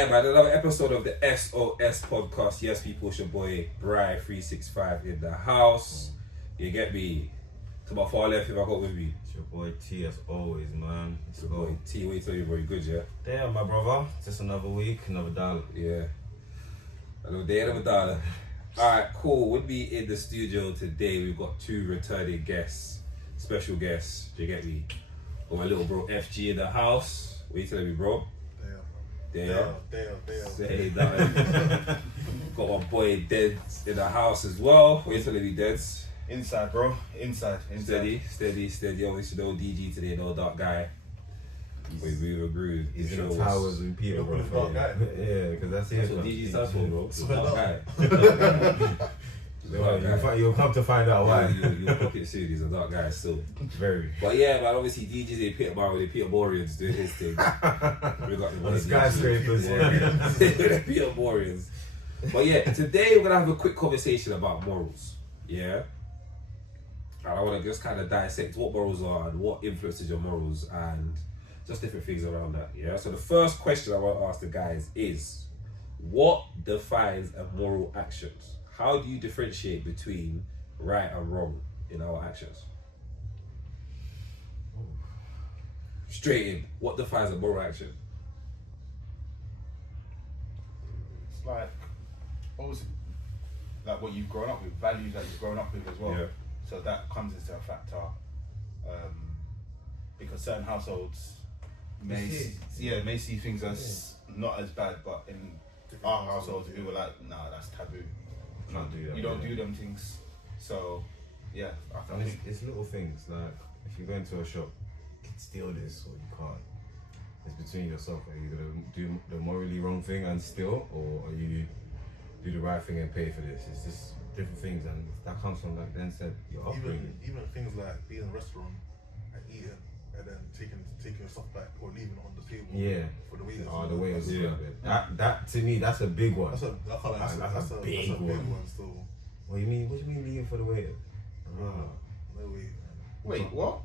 Yeah, man, another episode of the SOS podcast. Yes, people, it's your boy Bri365 in the house. You get me? To my far left, if I got with me. It's your boy T as always, man. It's your boy T. Wait till you, bro. You good, yeah? Damn, my brother. Just another week, another dollar. Yeah. Another day, another dollar. Alright, cool. With me in the studio today, we've got two returning guests. Special guests. Do you get me? Got my little bro FG in the house. Wait till me, bro. Damn. Say that. Got my boy Deds in the house as well. Wait till me, Deds. Inside, bro. Inside. Steady. Obviously, no DG today, no dark guy. We agreed. He's in the towers with Peter, bro. Dark guy. Yeah, because that's That's what DG stands for, bro. Dark guy. You'll come to find out why. You'll book it soon. He's a dark guy still. Very. But yeah, man, obviously DJ's a Peter Bar with the Peter Boreans doing his thing. We got On the skyscrapers. The Peter Boreans. But yeah, today we're gonna have a quick conversation about morals. Yeah. And I want to just kind of dissect what morals are and what influences your morals and just different things around that. Yeah. So the first question I want to ask the guys is, what defines a moral action? How do you differentiate between right and wrong in our actions? Straight in, what defines a moral action? It's like, obviously, like what you've grown up with, values that you've grown up with as well. Yeah. So that comes into a factor, because certain households may see things as not as bad, but in our households we were like, nah, that's taboo. You don't do them things. So yeah, I think it's little things like if you go into a shop, you can steal this or you can't. It's between yourself. Are you gonna do the morally wrong thing and steal, or are you do the right thing and pay for this? It's just different things, and that comes from, like Dan said, your upbringing. Even things like being in a restaurant and eating and then taking your stuff back or leaving it on the table. Yeah. For the waiters. Oh, the waiters. Yeah. That to me, that's a big one. That's a big one still. What do you mean? What do you mean leaving for the waiter? No way. wait, what?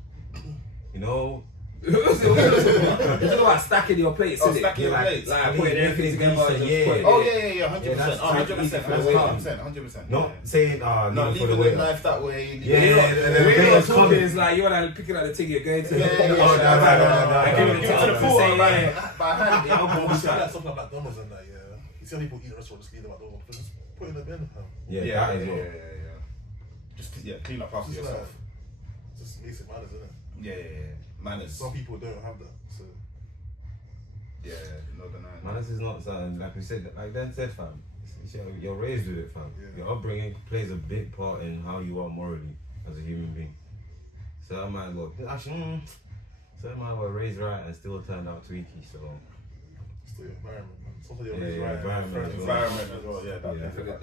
You know. It's all about stacking your plates, isn't it? Stacking your plates. Like putting everything together and just putting Oh it. yeah, 100%. 100%. Not saying no, leaving for the leaving the waiter. knife that way. The way you're talking is like you're like picking out the thing, you're going to the no. I give it to the pool, by like, hand. You see that stuff like McDonald's and that, yeah. You see how people eat in a restaurant, just leave them at McDonald's, just put it in the bin. Yeah, that is what. Just clean up after yourself. Just basic manners, isn't it? Yeah. Manners. Some people don't have that, so. Yeah, no denying. Manners is not something, like we said, like Dan said, fam. You're raised with it, fam. Yeah. Your upbringing plays a big part in how you are morally as a human being. So I might as well, actually, so I might as well raised right and still turned out tweaky, so. It's the environment, man. Sometimes you're Yeah, raised right. environment as well. Environment as well, yeah.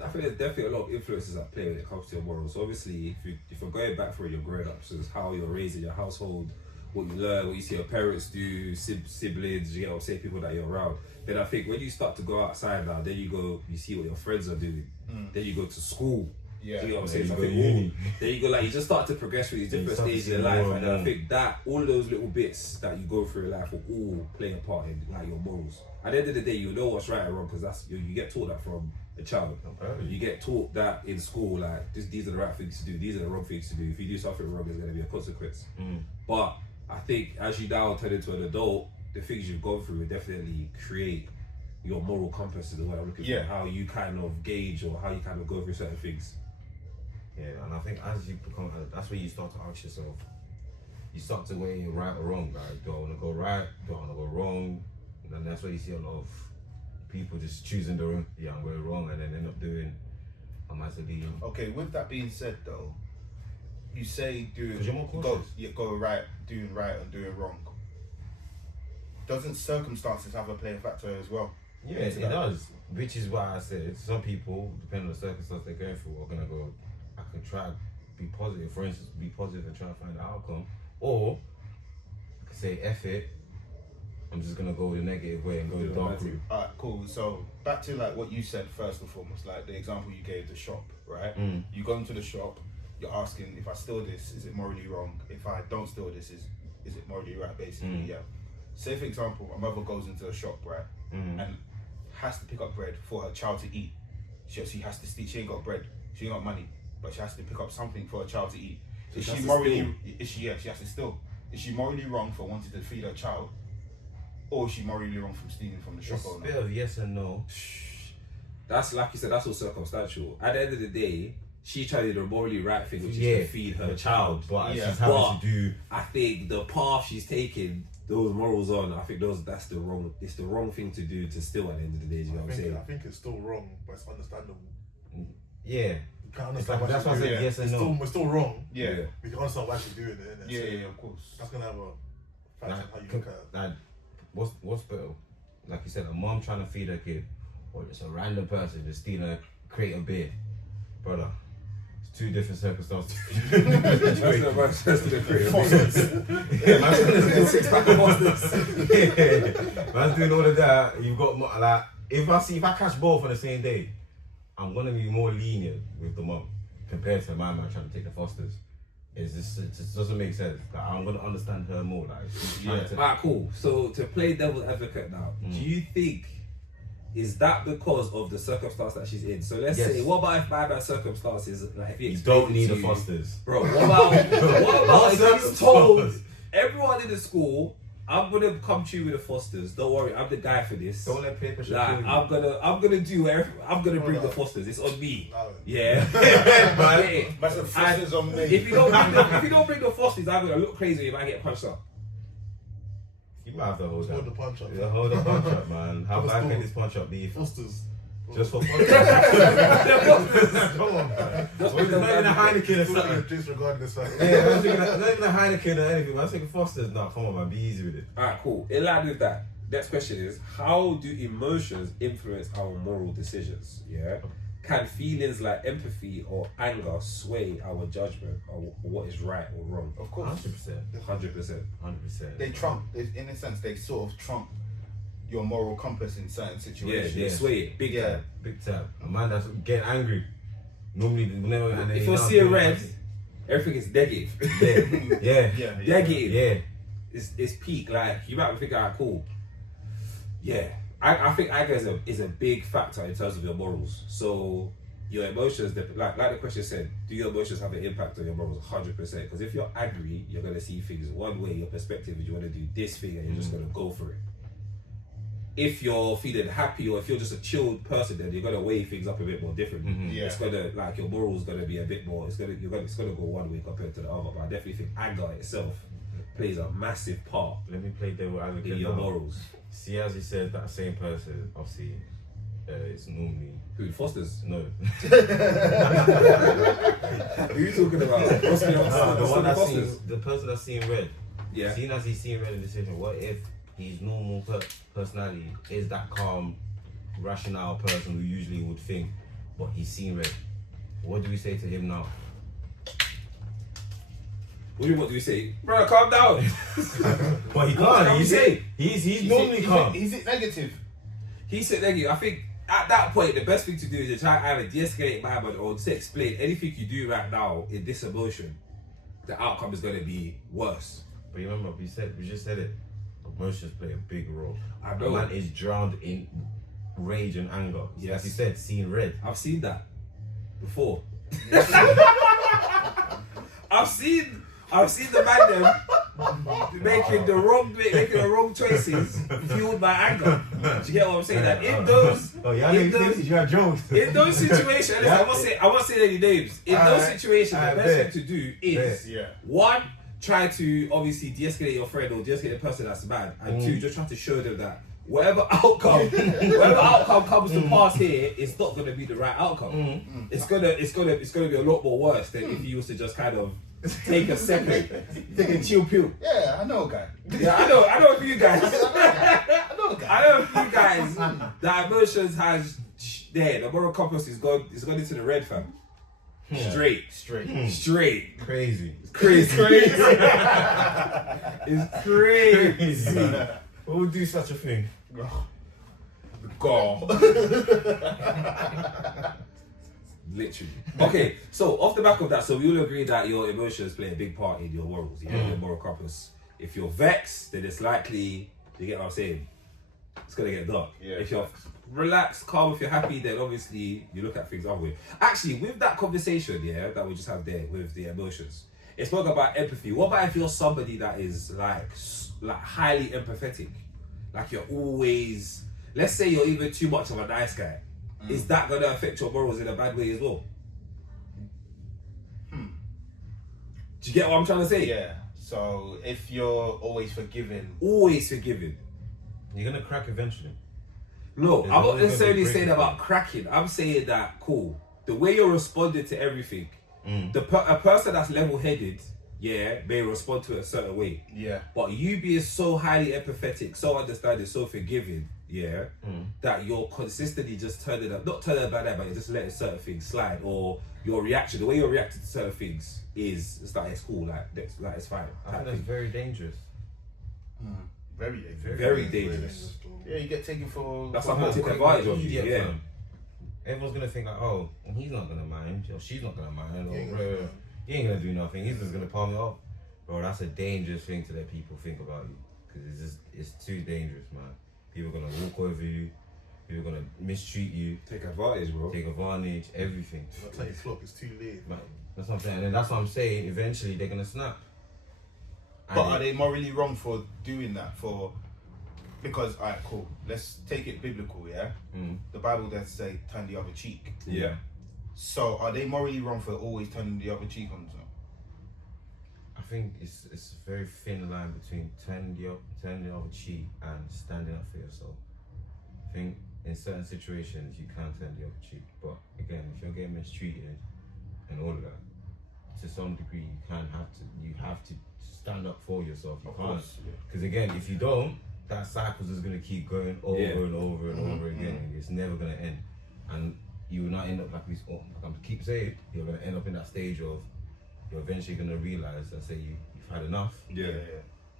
I think there's definitely a lot of influences at play when it comes to your morals. So obviously, if you're going back for your growing up, so it's how you're raised in your household, what you learn, what you see your parents do, siblings, you get what I'm saying, people that you're around. Then I think when you start to go outside now, then you see what your friends are doing. Then you go to school. Yeah. You get what I'm saying? You So I go think, uni. then you go like you just start to progress through these different stages in life, and then I think that all of those little bits that you go through in life will all play a part in like your morals. At the end of the day, you know what's right and wrong because that's you get taught that from a child. You get taught that in school, like these are the right things to do, these are the wrong things to do. If you do something wrong, there's going to be a consequence. But I think as you now turn into an adult, the things you've gone through will definitely create your moral compass is what I'm looking for. How you kind of gauge or how you kind of go through certain things. Yeah, and I think as you become, that's where you start to ask yourself. You start to weigh right or wrong. Like, do I want to go right? Do I want to go wrong? And then that's where you see a lot of people just choosing the wrong. Yeah, I'm going wrong, and then end up doing a massive deal. Okay, with that being said, though, you say Because you're more cautious. go right, doing right and doing wrong. Doesn't circumstances have a play a factor as well? Yeah, it does. Which is why I said some people, depending on the circumstance they're going through, are gonna go. I can try to be positive. For instance, be positive and try to find the outcome, or I can say F it. I'm just gonna go the negative way and go the dark route. Alright, cool. So back to like what you said first and foremost, like the example you gave, the shop, right? You go into the shop, you're asking, if I steal this, is it morally wrong? If I don't steal this, is it morally right? Basically, yeah. Say for example, my mother goes into a shop, right, and has to pick up bread for her child to eat. She has to steal. She ain't got bread. She ain't got money, but she has to pick up something for her child to eat. Is she morally? She has to steal. Is she morally wrong for wanting to feed her child, or is she morally wrong from stealing from the shop It's a owner? bit of yes and no. That's like you said. That's all circumstantial. At the end of the day, she tried to do the morally right thing, which is to feed her child. But Yeah. she's having to do. I think the path she's taking those morals on, I think that's the wrong. It's the wrong thing to do to steal. At the end of the day, you know what I'm saying? I think it's still wrong, but it's understandable. Yeah. You can't It's understand like, why that's why I she's said doing it. yes and It's no. We're still wrong. Yeah, We can understand why she's doing it, innit? yeah, of course. That's gonna have a fact on how you look at it. Like, what's better? Like you said, a mom trying to feed her kid, or just a random person just stealing a crate of beer, brother. It's two different circumstances. That's the creative. Yeah, man's 6 pack of Fosters. Yeah, man's doing all of that. You've got like, if I catch both on the same day, I'm gonna be more lenient with the mom compared to my man trying to take the Fosters. It just doesn't make sense. Like, I'm gonna understand her more. Like, she's trying to. Alright, cool. So to play devil's advocate now, do you think is that because of the circumstance that she's in? So let's Yes. say, what about if by that circumstances, like if he You don't explained need to the you- Fosters. Bro, what about if he's circumstances? told everyone in the school, I'm gonna come to you with the Fosters. Don't worry, I'm the guy for this. Don't let paper shit Like, kill you. I'm gonna do everything. I'm gonna bring the no. Fosters. It's on me. No. Yeah. Yeah. But the Fosters on me. If you don't bring the Fosters, I'm gonna look crazy if I get punched up. You might have to hold Hold the that. punch up. Yeah, hold the punch up, man. How Let's bad go. can this punch up be? Fosters. Just for punch up? Come on, man. Just Well, it's not even a Heineken or I feel like you're something. disregarding this fact. Yeah, not even a Heineken or anything. I'm thinking Fosters. No, come on, man. Be easy with it. Alright, cool. In line with that, next question is: how do emotions influence our moral decisions? Yeah. Can feelings like empathy or anger sway our judgment on what is right or wrong? Of course. 100%. 100%. 100%. They trump, in a sense, they sort of trump your moral compass in certain Yeah, situations. they sway it big Yeah. time. Big time. A man that's getting angry. Normally, never. And If you're seeing red, everything is negative. Yeah. Yeah, Negative. Yeah. It's peak. Like you might be thinking, "Ah, cool." Yeah, I think anger is a big factor in terms of your morals. So your emotions, like the question said, do your emotions have an impact on your morals? 100%. Because if you're angry, you're gonna see things one way. Your perspective is you want to do this thing, and you're just gonna go for it. If you're feeling happy, or if you're just a chilled person, then you're gonna weigh things up a bit more differently. Yeah. It's gonna like your morals gonna be a bit more. It's gonna go one way compared to the other. But I definitely think anger itself plays a massive part Let me play devil advocate. in your now. morals. See, as he said, that same person, obviously, it's normally Who Fosters? no. Who are you talking about? The person that's seeing red. Yeah. Seeing as he's seeing red in the situation, what if his normal personality is that calm, rational person who usually would think, but he's seeing red? What do we say to him now? What do we say? Bro, calm down. But he What can't. can we say? He's normally calm. Is it negative? He said negative. I think at that point, the best thing to do is to try and either de-escalate my mind or to explain anything you do right now in this emotion, the outcome is going to be worse. But you remember, we just said it. Emotions play a big role. I know. A man is drowned in rage and anger. Yes. As you said, seeing red. I've seen that before. I've seen the man them making the wrong choices fueled by anger. Do you get what I'm saying? That in those you are jokes. in those situations, listen, I won't say any names. In those Alright, situations, the alright, best bet. thing to do is Yeah. one, try to obviously de-escalate your friend or de-escalate the person that's mad, and two, just try to show them that whatever outcome comes to pass here, it's not gonna be the right outcome. It's gonna be a lot more worse than if you was to just kind of take a second, take a chill pill. Yeah, I know a guy. Yeah, I know a few guys. I know a guy. I know a few guys that emotions has the moral compass is gone into the red, fam. Straight. Straight. Crazy. It's crazy. It's crazy. Who would do such a thing? Go. Literally. Okay, so off the back of that, so we all agree that your emotions play a big part in your morals, your moral compass. If you're vexed, then it's likely, you get what I'm saying, it's gonna get dark. Yeah. If you're relaxed, calm, if you're happy, then obviously you look at things other way. Actually, with that conversation, yeah, that we just had there with the emotions, it's not about empathy. What about if you're somebody that is like highly empathetic? Like you're always, let's say you're even too much of a nice guy. Is that gonna affect your morals in a bad way as well? Do you get what I'm trying to say? Yeah. So if you're always forgiving, You're gonna crack eventually. No, There's I'm not always gonna necessarily be saying breaking about cracking. I'm saying that, cool, the way you're responding to everything, a person that's level-headed, yeah, may respond to it a certain way. yeah, But you being so highly empathetic, so understanding, so forgiving, yeah, that you're consistently just not turning a bad eye, but you're just letting certain things slide, or your reaction, the way you're reacting to certain things it's like, it's cool, like it's fine. I think that's very dangerous. very dangerous. Very dangerous. Yeah, you get taken for. That's for like what? taking advantage of you, yeah. fam. Everyone's gonna think like, oh, he's not gonna mind, or she's not gonna mind, or he ain't gonna do nothing. He's just gonna palm it off, bro. That's a dangerous thing to let people think about you, because it's too dangerous, man. People are gonna walk over you. People are gonna mistreat you. Take advantage, bro. Take advantage, everything. That's how you clock. It's too late. Man, that's what I'm saying, and that's what I'm saying. Eventually, they're gonna snap. But are they morally wrong for doing that? Because, alright, cool. Let's take it biblical, yeah? The Bible does say turn the other cheek. Yeah. So are they morally wrong for always turning the other cheek on them? I think it's a very thin line between turning the other cheek and standing up for yourself. I think in certain situations you can turn the other cheek, but again, if you're getting mistreated and all of that, to some degree you have to stand up for yourself. You can't, because again, if you don't, that cycle is gonna keep going over and over and over again, and it's never gonna end. And you will not end up like I keep saying, you're gonna end up in that stage of you're eventually gonna realize that say you've had enough. Yeah.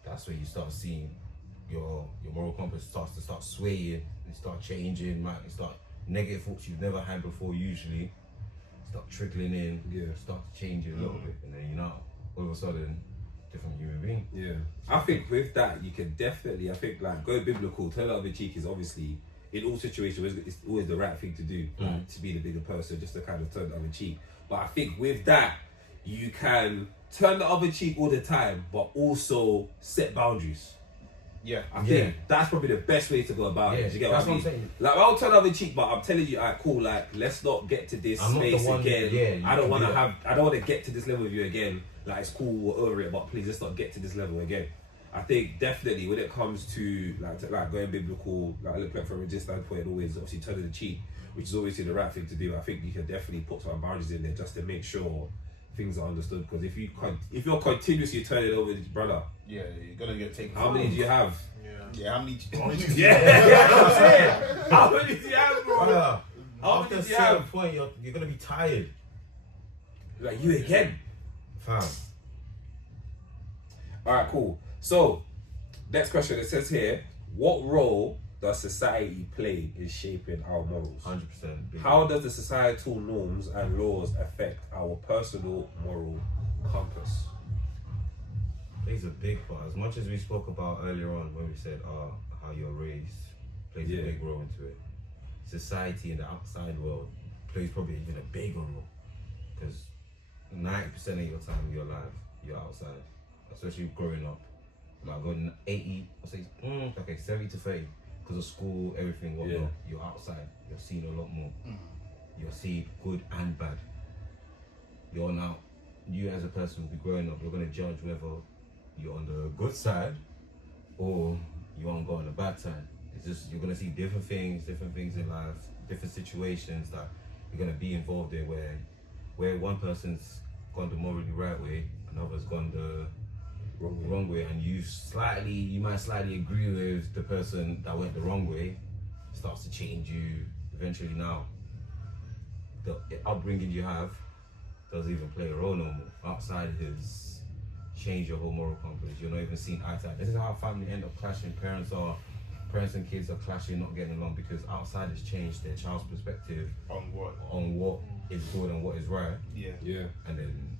That's where you start seeing your moral compass starts to swaying and start changing, right? And start negative thoughts you've never had before usually start trickling in, start changing a little bit, and then you're not all of a sudden different human being. Yeah. I think with that you can definitely, I think like going biblical, turn the other cheek is obviously in all situations it's always the right thing to do, like, to be the bigger person, just to kind of turn the other cheek. But I think with that you can turn the other cheek all the time, but also set boundaries. Yeah. I think that's probably the best way to go about it. You get what I mean? saying. Like, I'll turn the other cheek, but I'm telling you, alright, cool, like, let's not get to this space again. I don't want to get to this level with you again. Like, it's cool, we're over it, but please, let's not get to this level again. I think definitely when it comes to like going biblical, like, look like from a religious standpoint, always obviously turning the cheek, which is obviously the right thing to do. I think you can definitely put some boundaries in there just to make sure things are understood. Because if you're continuously turning over this brother, yeah, you're gonna get taken. How many do you have? Yeah, how many? Yeah, I'm saying. How many do you have, bro? How many do you have? Point, you're gonna be tired. Like, you again, fam. All right, cool. So, next question. It says here, what role does society play in shaping our morals? 100%. How does the societal norms and laws affect our personal moral compass? Plays a big part. As much as we spoke about earlier on when we said how you're raised plays a big role into it. Society in the outside world plays probably even a bigger role, because 90% of your time in your life you're outside, especially growing up. Like going 80, I say 70 to 30, because of school, everything, whatnot. You're outside. You're seeing a lot more. You're seeing good and bad. You as a person will be growing up. You're gonna judge whether you're on the good side or you won't go on the bad side. It's just you're gonna see different things in life, different situations that you're gonna be involved in where one person's gone the morally right way, another's gone the wrong way, and you might slightly agree with the person that went the wrong way. It starts to change you eventually. Now the upbringing you have doesn't even play a role no more. Outside has changed your whole moral compass. You're not even seeing eye to eye. This is how family end up clashing. Parents and kids are clashing, not getting along, because outside has changed their child's perspective On what is good and what is right. Yeah. And then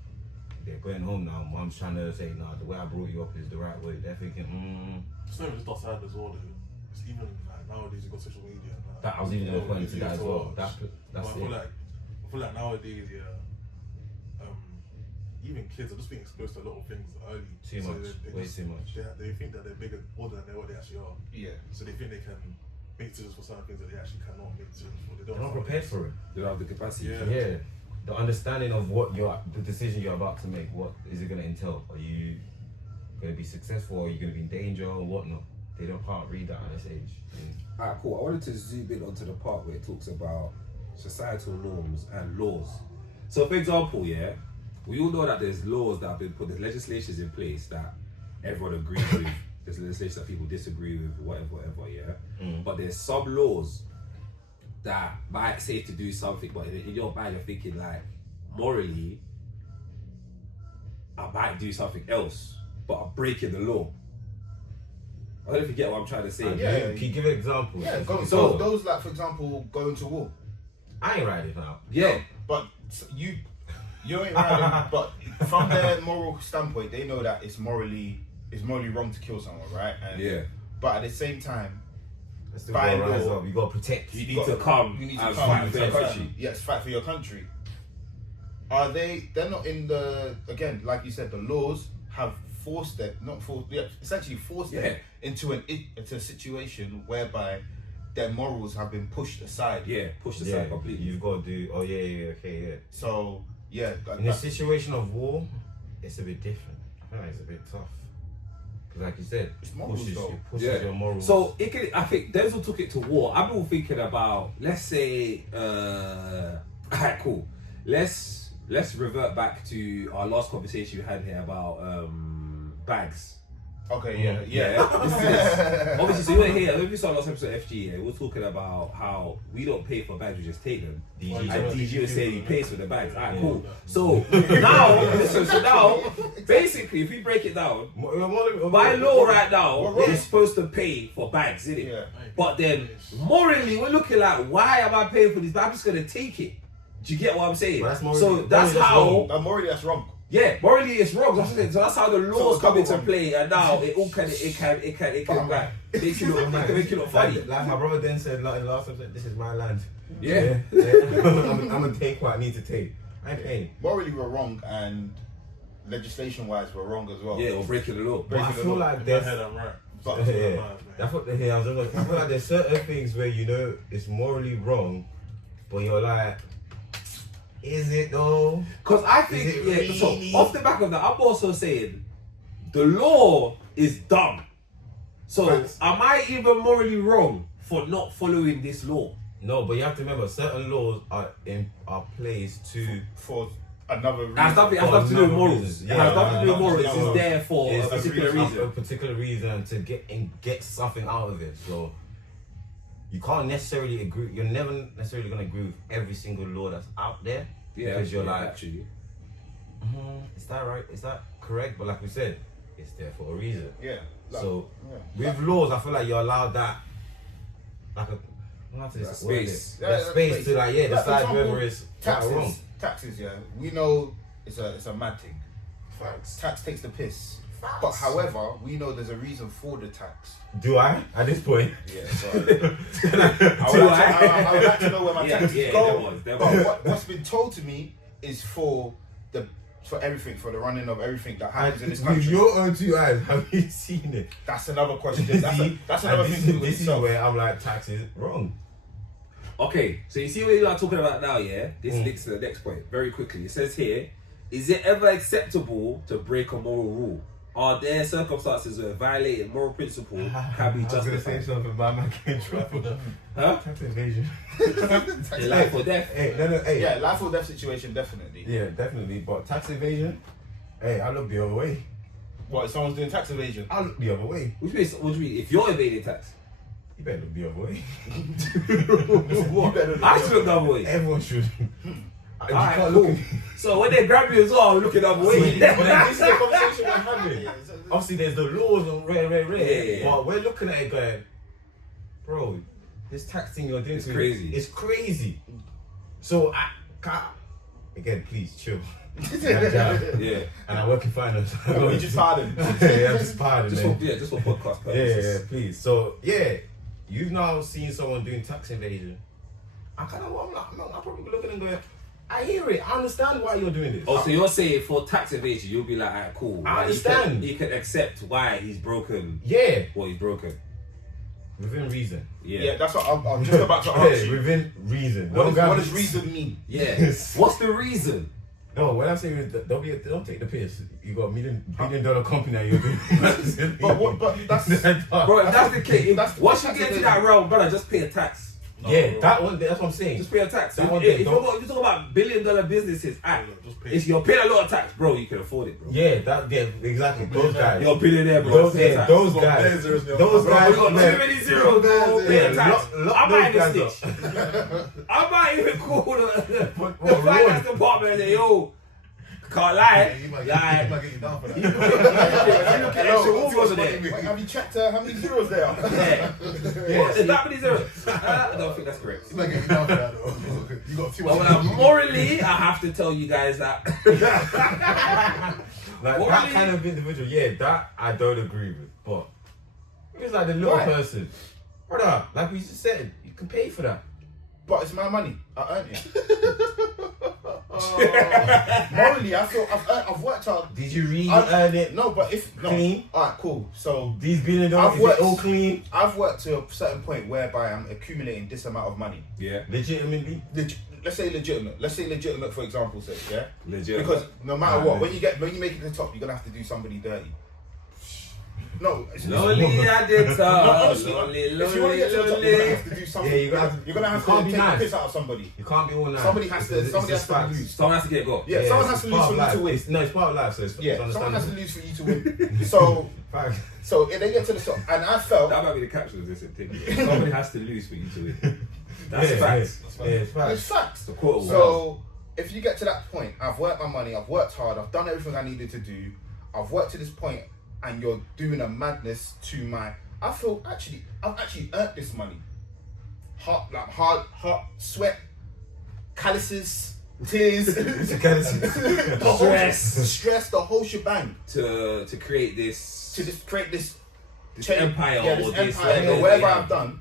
they're going home now. Mom's trying to say, nah, the way I brought you up is the right way. They're thinking, It's not even just outside as well, though. it's even like nowadays you got social media. And, That I was even going to point into that as well. But That's I it. feel like nowadays, even kids are just being exposed to a lot of things early. Too So much, they way just- too much. They think that they're bigger, older than what they actually are. Yeah. So they think they can make decisions for certain things that they actually cannot make decisions for. They They're don't not know. prepared for it. They don't have the capacity. Yeah. Yeah. The understanding of what the decision you're about to make, what is it going to entail? Are you going to be successful? Are you going to be in danger or whatnot? They can't read that at this age. Alright, cool. I wanted to zoom in onto the part where it talks about societal norms and laws. So, for example, yeah, we all know that there's laws that have been put, there's legislations in place that everyone agrees with. There's legislation that people disagree with, whatever, yeah. But there's some laws that might say to do something, but in your mind you're thinking like, morally, I might do something else, but I'm breaking the law. I don't know if you get what I'm trying to say. Yeah. Can you give an example? Yeah, So- those like, for example, going to war. I ain't riding now. Yeah. But you ain't riding. But from their moral standpoint, they know that it's morally wrong to kill someone, right? And, Yeah. But at the same time, Still by gotta rise law, up. You got to protect. You need to come you need to and come fight for your and country. Yes, fight for your country. They're not in the, again, like you said, the laws have forced them, essentially forced them Yeah. into a situation whereby their morals have been pushed aside. Yeah, push the side completely. You've got to do. Oh yeah, okay, yeah. So yeah, In a situation of war, it's a bit different. I feel like it's a bit tough. Because like you said, It's morals, pushes though. your morals. So it can, I think Denzel took it to war. I'm all thinking about, let's say, alright, cool. Let's revert back to our last conversation we had here about bags. okay, yeah. This is, obviously, so you were here. If you saw last episode of FG, we were talking about how we don't pay for bags, we just take them. DG. And DG was saying he pays for the bags. Alright, Yeah. cool. So now, listen, so now, basically, if we break it down, by law right now, you're supposed to pay for bags, innit? Yeah. But then, morally, we're looking like, why am I paying for this? But I'm just gonna take it. Do you get what I'm saying? But that's morally- So that's morally how. wrong. Morally, that's wrong. Yeah, morally it's wrong. That's the thing. So that's how the laws it's come into double play, and now it can like make you look funny. Like my brother then said like, in the last episode, this is my land. Yeah. I'm gonna take what I need to take. I ain't paying. Morally, we're wrong, and legislation-wise, we're wrong as well. Yeah, or breaking the law. But I Breaking the feel law. like In my there's head, I'm right. But- That's what yeah, I'm mad, that's what the I was like, I feel like there's certain things where you know it's morally wrong, but you're like, is it though? Because I think, Is it yeah, so really? off the back of that, I'm also saying the law is dumb. So Facts. am I even morally wrong for not following this law? No, but you have to remember certain laws are placed to. For another reason. It has nothing For to do with another morals. reason. It Yeah, has nothing to do with morals. no, It's there for It's a particular reason. A particular reason to get something out of it. So you can't necessarily agree. You're never necessarily gonna agree with every single law that's out there. Yeah, because you're yeah, like, actually. is that right? Is that correct? But like we said, it's there for a reason. Yeah. Like, So yeah. with laws, I feel like you're allowed that, like a, That space. that space to like Like, for decide example, whether it's right or wrong. Taxes, yeah. We know it's a mad thing. Facts. Tax takes the piss. But however, we know there's a reason for the tax. Do I at this point? Yeah, so I would like to know where my Yeah, taxes yeah, go. there But was. what's been told to me is for everything, for the running of everything that happens in this With country. your own two eyes, have you seen it? That's another question. That's And another this thing. is, this is where I'm like, taxes wrong. Okay, so you see what you are talking about now, yeah? This links to the next point very quickly. It says here, is it ever acceptable to break a moral rule? Are there circumstances where violating moral principle can be I was gonna say justified? something about my country. Huh? Tax evasion. Your life or death? Hey, no, hey. Yeah, life or death situation, definitely. Yeah, definitely. But tax evasion, hey, I look the other way. What, if someone's doing tax evasion? I look the other way. What do you mean? If you're evading tax? You better look the other way. What? I should look the other way. Everyone should. You Alright, can't cool. look at me. So when they grab you as well, I'm looking the other way. But then this is the conversation we're having. Obviously, there's the laws on rare. Yeah. But we're looking at it going, bro, this tax thing you're doing It's to me, crazy. It's crazy. So I can't. Again, please chill. Yeah. And I work in finance. We just pardon. Yeah, I'm just pardon. Just for podcast Yeah, purposes. please. So yeah, you've now seen someone doing tax evasion. I'm probably looking and going, I hear it. I understand why you're doing this. Oh, so you're saying for tax evasion, you'll be like, alright, cool. I Like, understand. You can accept why he's broken. Yeah, What he's broken. within reason. Yeah, that's what I'm just about to ask Yeah, you. within reason. What does reason mean? Yeah. What's the reason? No, when I say don't take the piss. You got $1 billion company that you're doing. But that's Bro, if that's the case, That's- once you get into that realm, brother, just pay a tax. Yeah, that one. That's what I'm saying. Just pay a tax. That If, one if, thing, you're talking about $1 billion businesses, Just pay. if you're paying a lot of tax, bro, you can afford it, bro. Yeah, Yeah. exactly. Those guys. You're a billionaire, bro. Those, yeah, those Got guys. bare zeros in your Those account. guys. We got man. too many zeros, bro. Yeah, Pay a tax. lock I might those even guys snitch. I might even call the what, finance department and say, yo, can't lie. He might Lie. get you down for that. You look at extra wolves over there. Wait, have you checked how many zeros there are? Yeah. What? There's that many zeros? I don't think that's correct. He might get you down for that though. You got too much. Well, morally, I have to tell you guys that. Like What that really- kind of individual, yeah, that I don't agree with. But if it's like the little Why? person, brother, like we just said, you can pay for that. But it's my money. I earned it. Morally, I feel I've worked hard. Did you really I've- earn it? No, but if no, Clean? alright, cool. So These billion I've dollars, is worked- it all clean? I've worked to a certain point whereby I'm accumulating this amount of money. Yeah. Legitimately? Let's say legitimate. Let's say legitimate for example's sake, yeah. Legit. Because no matter Right. what, when you make it to the top, you're gonna have to do somebody dirty. No, Lonely at the top. honestly, Lonely, if you want to lonely, get to the top, you're gonna lonely. have to do something. Yeah, you're gonna have to- you're gonna have you to can't be take nice. the piss out of somebody. You can't be all nice. Somebody has to. It's Somebody has just to facts. lose. Someone has to get go. Yeah, someone has it's to part lose for of you to life. win. It's part of life, so it's Yeah, someone has to understandable. lose for you to win. So if they get to the top, and I felt That might be the caption of this thing. Somebody has to lose for you to win. That's facts. Yeah, it's facts. it's facts. The quote. So if you get to that point, I've worked my money, I've worked hard, I've done everything I needed to do, I've worked to this point, and you're doing a madness to my. I feel I've actually earned this money. Hard, sweat, calluses, tears, stress, the whole shebang to create this to just create this empire yeah, or this this empire, whatever whatever they I've have. done.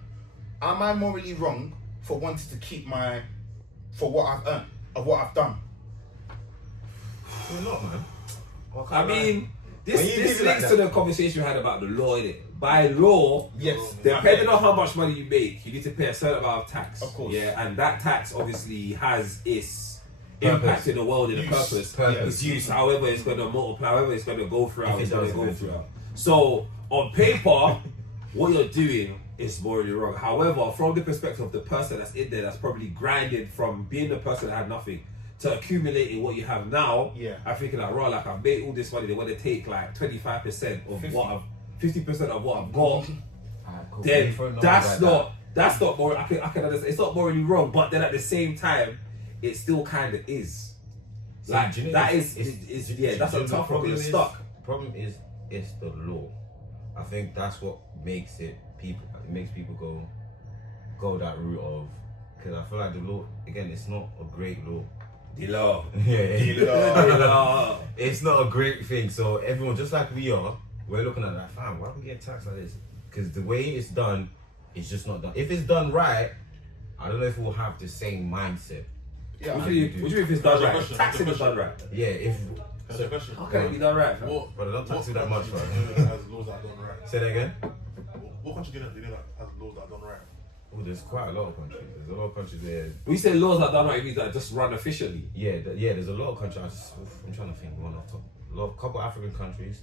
Am I morally wrong for wanting to keep for what I've earned, of what I've done? You're not, man. I mean, When you this give it like links to that- the conversation we had about the law, innit? By law, Yes, depending on how much money you make, you need to pay a certain amount of tax. Of course. Yeah, and that tax obviously has its Purpose. impact in the world in a Use. purpose. Its use, however it's going to multiply, however it's going to go throughout, If it it's going does to go eventually. throughout. So, on paper, what you're doing is morally wrong. However, from the perspective of the person that's in there, that's probably grinding from being the person that had nothing to accumulating what you have now, Yeah. I'm thinking like, right, like I've made all this money, they want to take like 25% of 50. what I've 50% of what I've got. Alright, cool. Then For numbers that's like not moral. I can understand. It's not morally wrong, but then at the same time, it still kind of is. See, Like do you know that it's- is it's- yeah. That's do a you know tough the one. problem You're is- stuck. The problem is it's the law. I think that's what makes it makes people go that route of, because I feel like the law, again, it's not a great law. The law. Yeah, The law. it's not a great thing. So everyone, just like we are, we're looking at that. Fam, why we get taxed like this? Because the way it's done, it's just not done. If it's done right, I don't know if we'll have the same mindset. Yeah, What do you mean if it's done That's a right? question, Taxing that's is a done right. Yeah, if That's a question. How can it be done right, fam? What? But I don't tax what you that much, country man. do you know that has laws that are done right? say that again. What country do you know that has laws that are done right? Oh, there's quite a lot of countries. There's a lot of countries where, We say laws are done right, it means that just run efficiently. yeah, there's a lot of countries. I'm trying to think one off top. Couple African countries.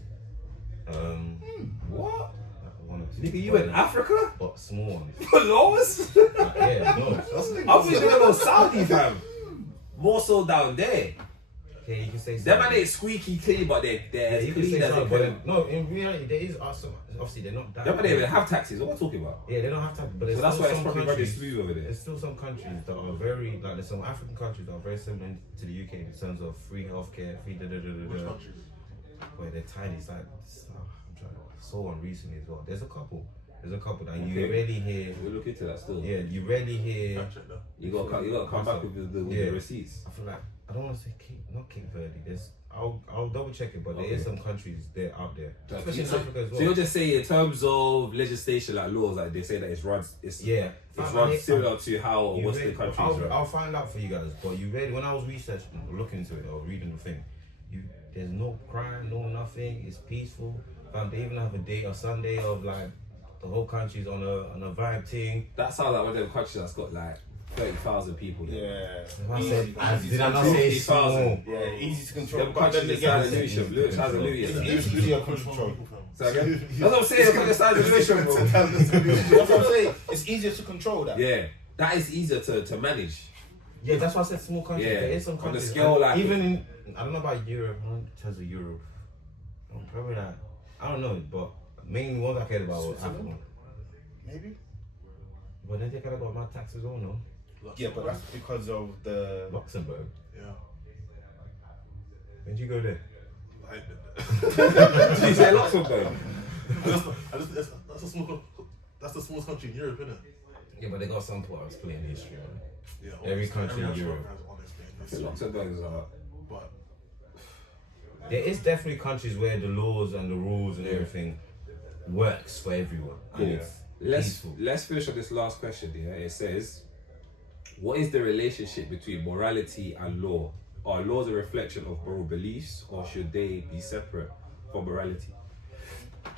What? One or two. Nigga, you in Africa? But small ones. For laws? Yeah, no. I'm thinking about Saudi, fam. More so down there. Okay, you can say Them man something. ain't squeaky clean, but they're Yeah, as you can clean say as they something, can. but no, in reality, there is some. Obviously, they're not that. Them man don't even have taxes. What am I talking about? Yeah, they don't have to. But there's So that's still why it's some probably running countries. smooth over there. There's still some countries that are very like. There's some African countries that are very similar to the UK in terms of free healthcare, free da da da da Which da. countries? Where they're tiny. It's like I'm trying. I saw one recently as well. There's a couple. There's a couple that you Okay. rarely hear. We'll look into that still. Yeah, you rarely hear. Fact check that. You gotta come back with the Yeah. receipts. I feel like I don't want to say not Cape Verde. I'll double check it, but there is Okay. some countries there out there, So, especially in Africa as well. so you're just saying in terms of legislation, like laws, like they say that it's run similar to how You Western read- countries run. I'll find out for you guys, but you read when I was researching, or looking into it, or reading the thing, there's no crime, no nothing. It's peaceful. They even have a day, a Sunday of like the whole country's on a vibe thing. That sounds like one of them countries that's got like 30,000 people. Yeah. I Easy- said, easy did to I not control. say 50,000? small? Yeah, easy to control. Them But countries then the again, size of Lewisham. Lewisham has a Louis. it's That's easier to control. what I'm saying. Look at the size of Lewisham, bro. That's what I'm saying. It's easier to control that. Yeah, that is easier to manage. Yeah, that's why I said small countries. Yeah, There is some on the countries. scale, like- even in, I don't know about Europe, in terms of Europe. Probably like, I don't know, but main ones I cared about was Africa. Maybe. But then they cared about my taxes all, no? Yeah, but that's because of the. Luxembourg. Yeah. When did you go there? Did you say Luxembourg? That's the smallest country in Europe, isn't it? Yeah, but they got some parts playing history, man. Yeah. Every country in restaurant Europe. has honestly in I think history. Luxembourg is But There is definitely countries where the laws and the rules and everything works for everyone. And Cool. it's Let's peaceful. finish on this last question. Yeah, it says, what is the relationship between morality and law? Are laws a reflection of moral beliefs, or should they be separate from morality? I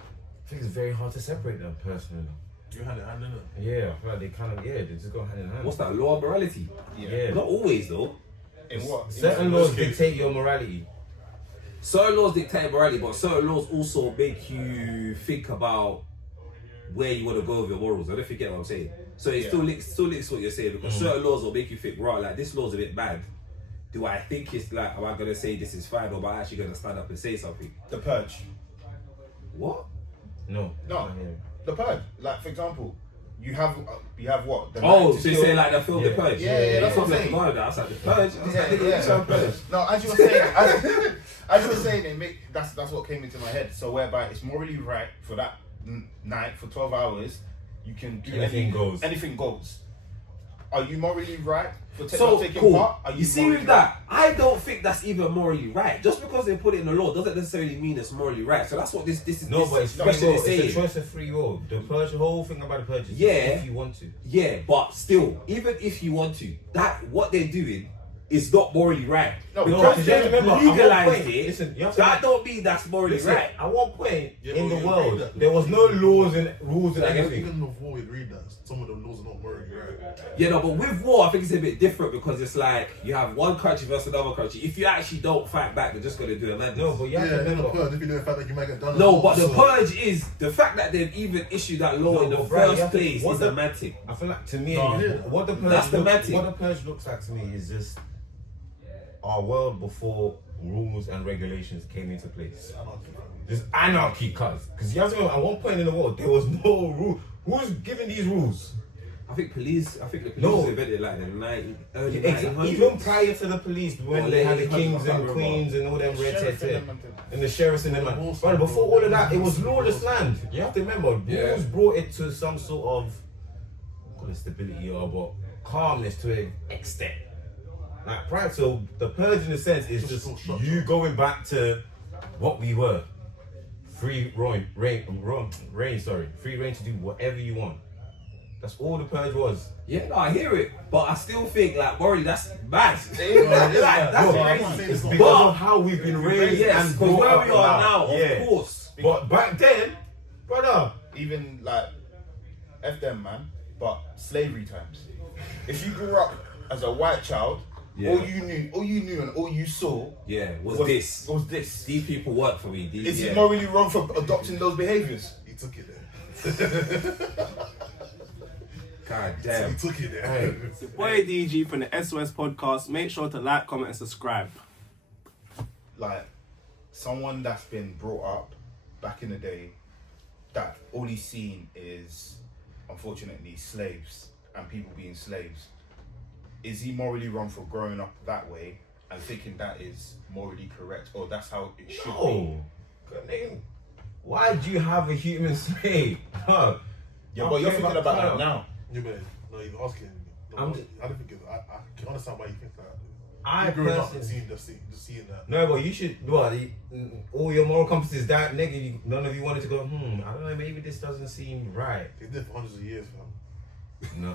think it's very hard to separate them personally. you hand in hand, innit? Yeah, I feel like they kind of, they just go hand in hand. What's that? Law and morality? Yeah. Not always though. In what? Certain In laws most cases. dictate your morality. Certain laws dictate morality, but certain laws also make you think about where you want to go with your morals. I don't forget what I'm saying. So it still links what you're saying, because certain laws will make you think, right, like this law's a bit bad. Do I think it's like, am I gonna say this is fine, or am I actually gonna stand up and say something? The purge. What? No. No. The purge. Like for example, you have what? The Oh, right to so you kill- say like the film The Yeah. Purge? Yeah, that's what I'm saying. No, that's like The Purge. It's like the Yeah. Purge. No, as you were saying, as you were saying, that's what came into my head. So whereby it's morally right for that night for 12 hours, you can do Anything goes. Anything goes. Are you morally right for So not taking cool. part? Are You see morally with that, I don't think that's even morally right. Just because they put it in the law doesn't necessarily mean it's morally right. So that's what this is. No, this but it's free question will. is It's a saying. choice of free will. The purge, the whole thing about the purge is Yeah. if you want to. Yeah, but still, even if you want to, that what they're doing is not morally right. No, because because they remember, at one legalized point- it. listen, you have to that like- don't mean that's morally Listen, right. at one point Yeah, in but the you world, read that. there was no laws and rules and Like, everything. Even before we read that, some of the laws are not morally right. Yeah, no, but with war, I think it's a bit different because it's like you have one country versus another country. If you actually don't fight back, they're just gonna do a madness. No, but you Yeah, have to then the remember. purge, if you know the fact that you might get done. No, as but the well, purge is the fact that they've even issued that law No, in the but Brian, you first have to- place what is the- a mad thing. I feel like to me, No, yeah. what the purge That's the mad thing. what the purge looks like to me is just our world before rules and regulations came into place. Just anarchy, because you have to remember, at one point in the world there was no rule. Who's giving these rules? I think the police No. was invented like in the early Exactly. 1900s. Even prior to the police, when Or they had the late kings 1800s, and queens and all them red Sheriff heads and them and the sheriffs and them man. But before all of that, it was lawless land. You have to remember, Yeah. rules brought it to some sort of call it stability or but calmness to an extent. Like prior to the purge, in a sense, is Just just full structure. you going back to what we were. Free reign, free reign to do whatever you want. That's all the purge was. Yeah, no, I hear it, but I still think like morally that's mad. Like, No, that's I'm not crazy. saying it's not Because But- of how we've been raised Yes, and because brought where up we are now, yeah. of course. But back then, brother, Even like F them man, but slavery times. If you grew up as a white child, Yeah. all you knew and all you saw Yeah, was was this. Was this. These people work for me. These, Is yeah. it morally wrong for adopting those behaviours? He took it there. God He damn. took it there. Boy DG from the SOS podcast. Make sure to like, comment, and subscribe. Like someone that's been brought up back in the day, that all he's seen is unfortunately slaves and people being slaves. Is he morally wrong for growing up that way and thinking that is morally correct, or that's how it should be? no. Good name. Why do you have a human slave? Huh. Yeah, but you're thinking about that now. Yeah, but no, you're asking. No, I don't think it's. I can understand why you think that. I You growing up personally. and seeing that. No, but you should. What? All your moral compass is that negative. None of you wanted to go. I don't know. Maybe this doesn't seem right. They did for hundreds of years, fam. No.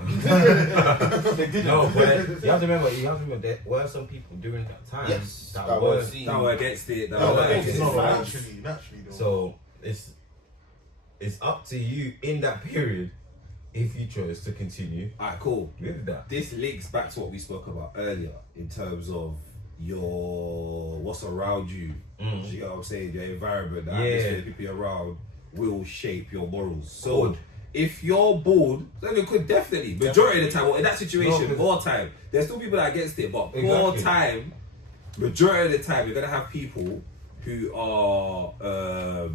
They didn't. No, but you have to remember. There were some people during that time Yes, that were. That were against it. That No, were but against it's it. not No, right. naturally though. So it's up to you in that period if you chose to continue Alright, cool. with that. This links back to what we spoke about earlier in terms of what's around you. You know what I'm saying? The environment, the atmosphere, the people around will shape your morals. So Could. if you're bored, then it could definitely. Majority of the time, or in that situation, No, more time. There's still people that are against it, but more Exactly. time, majority of the time, you're gonna have people who are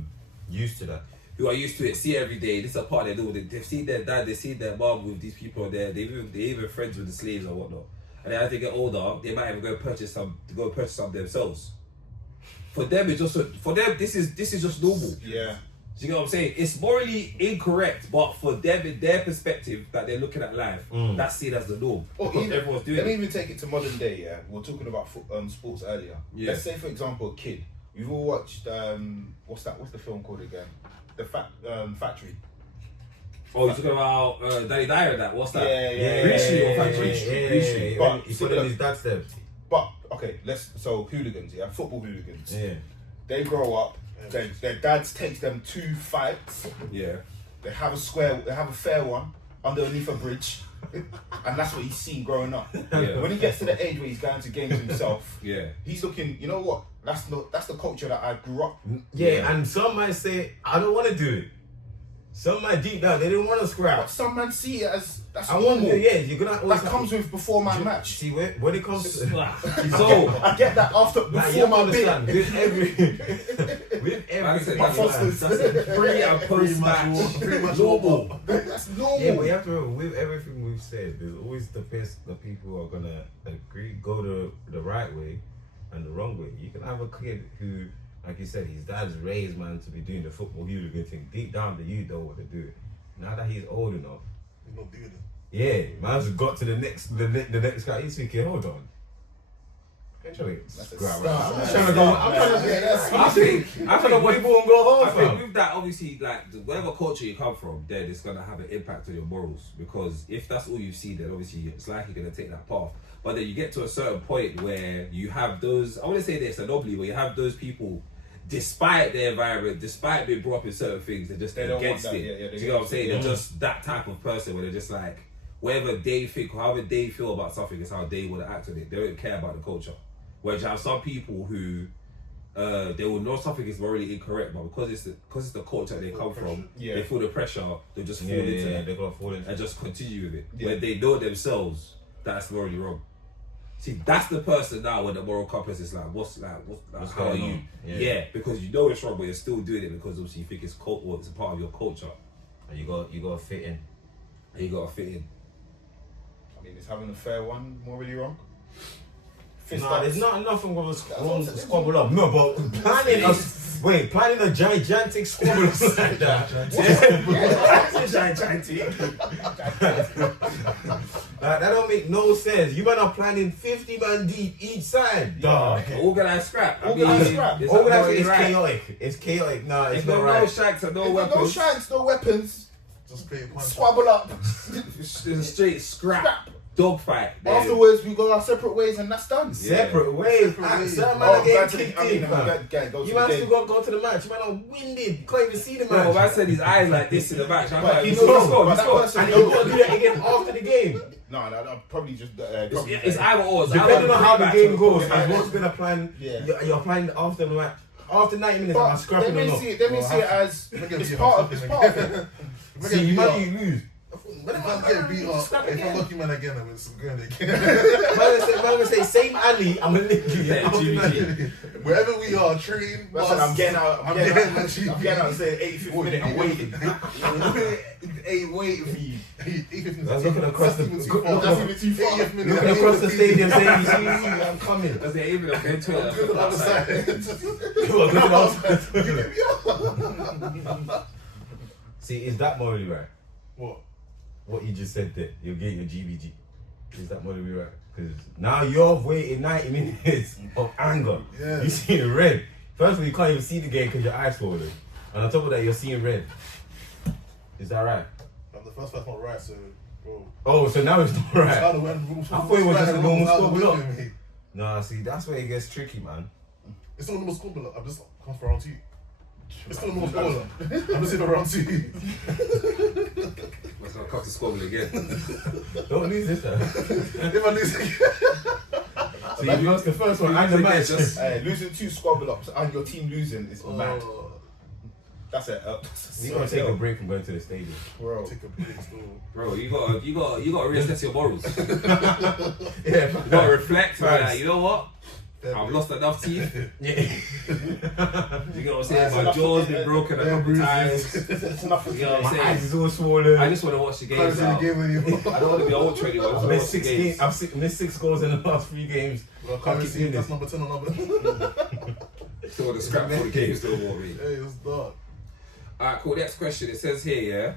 Used to that. who are used to it, see it every day. This is a part they do. They've seen their dad, they've seen their mom with these people there. They're even friends with the slaves or whatnot. And then as they get older, they might even go purchase some themselves. For them, this is just normal. Yeah. Do you get what I'm saying? It's morally incorrect, but for them, in their perspective that they're looking at life, that's seen as the norm. Or Because even, everyone's doing let me it. even take it to modern day. Yeah, we were talking about sports earlier. Yeah. Let's say, for example, a kid. We've all watched what's the film called again? The Factory. Oh, you're talking about Danny Dyer and that? What's that? Yeah. Breachy or Factory? Breachy. But He put in his dad's steps. But okay, so hooligans, yeah, football hooligans. Yeah. They grow up. Their dads takes them to fights. Yeah. They have a fair one underneath a bridge, and that's what he's seen growing up. Yeah. When he gets to the age where he's going to games himself, Yeah. he's looking. You know what? That's the culture that I grew up. Yeah, and some might say, I don't want to do it. Some might deep down, they didn't want to But scrap. some man see it as that's I want normal. to, yeah, you're gonna always That comes with before my match. See, when it comes to. So, I get that after Like, you before have to my understand, bit. with like I said, everything, My Fosters. pre and post match, normal. That's normal. yeah, but you have to remember, with everything we've said, there's always the people who are gonna agree, go the right way and the wrong way. You can have a kid who, like you said, his dad's raised man to be doing the football hooligan thing. Deep down, the youth don't want to do it. Now that he's old enough, He's not doing it. yeah, man's got to the next guy. He's thinking, hold on. I'm trying to scrap, man. I'm trying to go. I'm trying to. I think what people won't go home I think from. with that, obviously, like whatever culture you come from, then it's gonna have an impact on your morals. Because if that's all you see, then obviously it's likely gonna take that path. But then you get to a certain point where you have those. I wouldn't say there's an anomaly, where you have those people, despite their environment, despite being brought up in certain things, they're just They don't against want that, it. yeah, Do you know what I'm saying? They're just that type of person where they're just like, whatever they think, however they feel about something is how they want to act on it. They don't care about the culture. Whereas you have some people who they will know something is morally incorrect, but because it's the culture they come from, Yeah. they feel the pressure, they just fall Yeah, into yeah, it they're gonna fall into. and just continue with it. Yeah. When they know themselves that's morally wrong. See, that's the person now when the moral compass is like, what's how are going you? on? Yeah. Yeah. Because you know it's wrong, but you're still doing it because obviously you think it's or it's a part of your culture, And you got to fit in. and you gotta fit in. I mean, is having a fair one morally wrong? Nah, there's nothing wrong with what I'm squabble up. No, but planning a gigantic squabble like that. Like, that don't make no sense. You man are planning 50 man deep each side. Dog. Organized scrap. Organized scrap. It's Organized not is right. chaotic. It's chaotic. Nah, it's If not there's right. no shanks and no If there's no weapons, shanks, no weapons, Just create punch. squabble up. it's a straight scrap. Scrap. Dogfight. Afterwards, we go our separate ways, and that's done. Separate ways. Separate ways. Some man Oh, are getting kicked in, I'm fam. go You to man the still game. got to go to the match. You man are winded. Can't even see the Bro, match. man said his eyes like this in the match. I'm But like, he he knows- scored, but he that scored. person And you got to do that again after the game. No, I'll probably just. It's either or. It's Depending either on how the pre-match game or goes, post-match. like what's been a plan. Yeah. You're planning after the match. After 90 minutes, am I But scrapping they or may not? see it as it's part of it. See, you might lose. If I'm getting beat up, if I'm lucky man again, I'm going again. Man gonna say same alley, I'm gonna lick you. Yeah, GBG. Wherever we are, train, Listen, bus, I'm getting out. I'm getting out and saying 85th minute. I'm waiting. Ain't waiting for you. That's looking across the That's even too far. looking across the stadium saying, "You see me, I'm coming." Does it even have been to it? Good on the other side. See, is that morally right? What you just said there, you'll get your GBG. Is that what we right? Because now you've waited 90 minutes of anger. Yeah. You seeing red. First of all, you can't even see the game because your eyes swollen. And on top of that, you're seeing red. Is that right? The first part's not right, so bro. Oh, so now it's not right. I thought it was just a normal score. Nah, see, that's where it gets tricky, man. It's not a normal score, but I'm just come for round 2. It's still a normal score. I'm just in for round 2. Let's not come to squabble again. Don't lose this time. If I lose again. So you lost the first one and the match. Losing 2 squabble ups and your team losing is mad. That's it. You gotta take a break from going to the stadium. Bro. Take a break still. Bro, you gotta reassess your morals. Yeah, You gotta reflect and be Facts. like, you know what? I've lost enough teeth. yeah. You know what I'm saying? My jaw's been broken a couple times. It's nothing. You know what I'm My eyes saying? is all swollen. I just want to watch the Can't games see the out. game anymore. I don't want to be old 21. I just wanna watch the games. I've missed 6 goals in the last 3 games. I can't even see if that's number 10 or number. Still want to scrap for the games still more, me. Hey, it's dark. Alright, cool. Next question. It says here,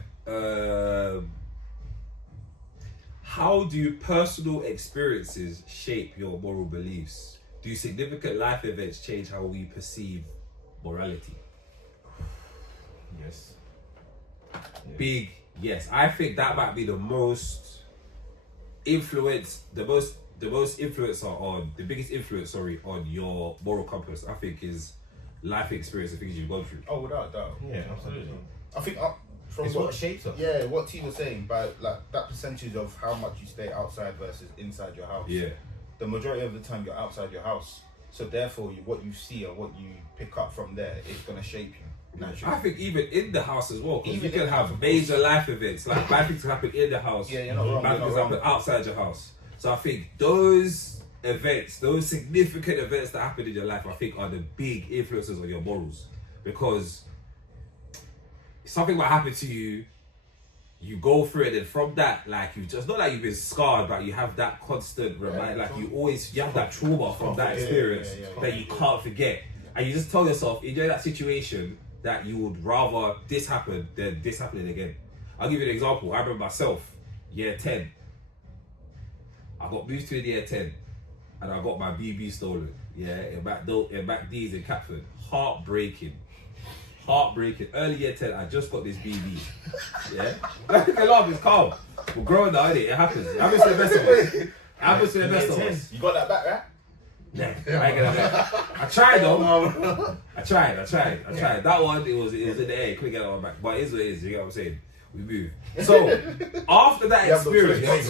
how do personal experiences shape your moral beliefs? Do significant life events change how we perceive morality? Yes. Big yes. I think that might be the biggest influence on your moral compass. I think is life experience, the things you've gone through. Oh, without a doubt. Yeah, absolutely. I think from It's what shapes us. Yeah, what T was saying, by like that percentage of how much you stay outside versus inside your house. Yeah. The majority of the time you're outside your house, so therefore what you see and what you pick up from there is gonna shape you naturally. I think even in the house as well, because Even you can in the have house, of major life events, like bad things can happen in the house, Yeah, you're not wrong. bad You're not things wrong. happen outside your house. So I think those events, those significant events that happen in your life, I think are the big influences on your morals. Because something might happen to you, you go through it, and from that, like, you just not like you've been scarred, but you have that constant remind, like you have that trauma from that experience that you can't forget, and you just tell yourself, enjoy that situation, that you would rather this happen than this happening again. I'll give you an example. I remember myself, year 10. I got moved to year 10, and I got my BB stolen. Yeah, in back D's in Catford. Heartbreaking. Early year 10, I just got this BB. Yeah? I can laugh, it's calm. We're growing now, innit? It happens. It happens to the best of us. It happens to the best of us. You got that back, right? Nah, I ain't gonna that. I tried though. I tried. That one, it was in the air, couldn't get it on my back. But it is what it is, you get what I'm saying? We move. So, after that experience,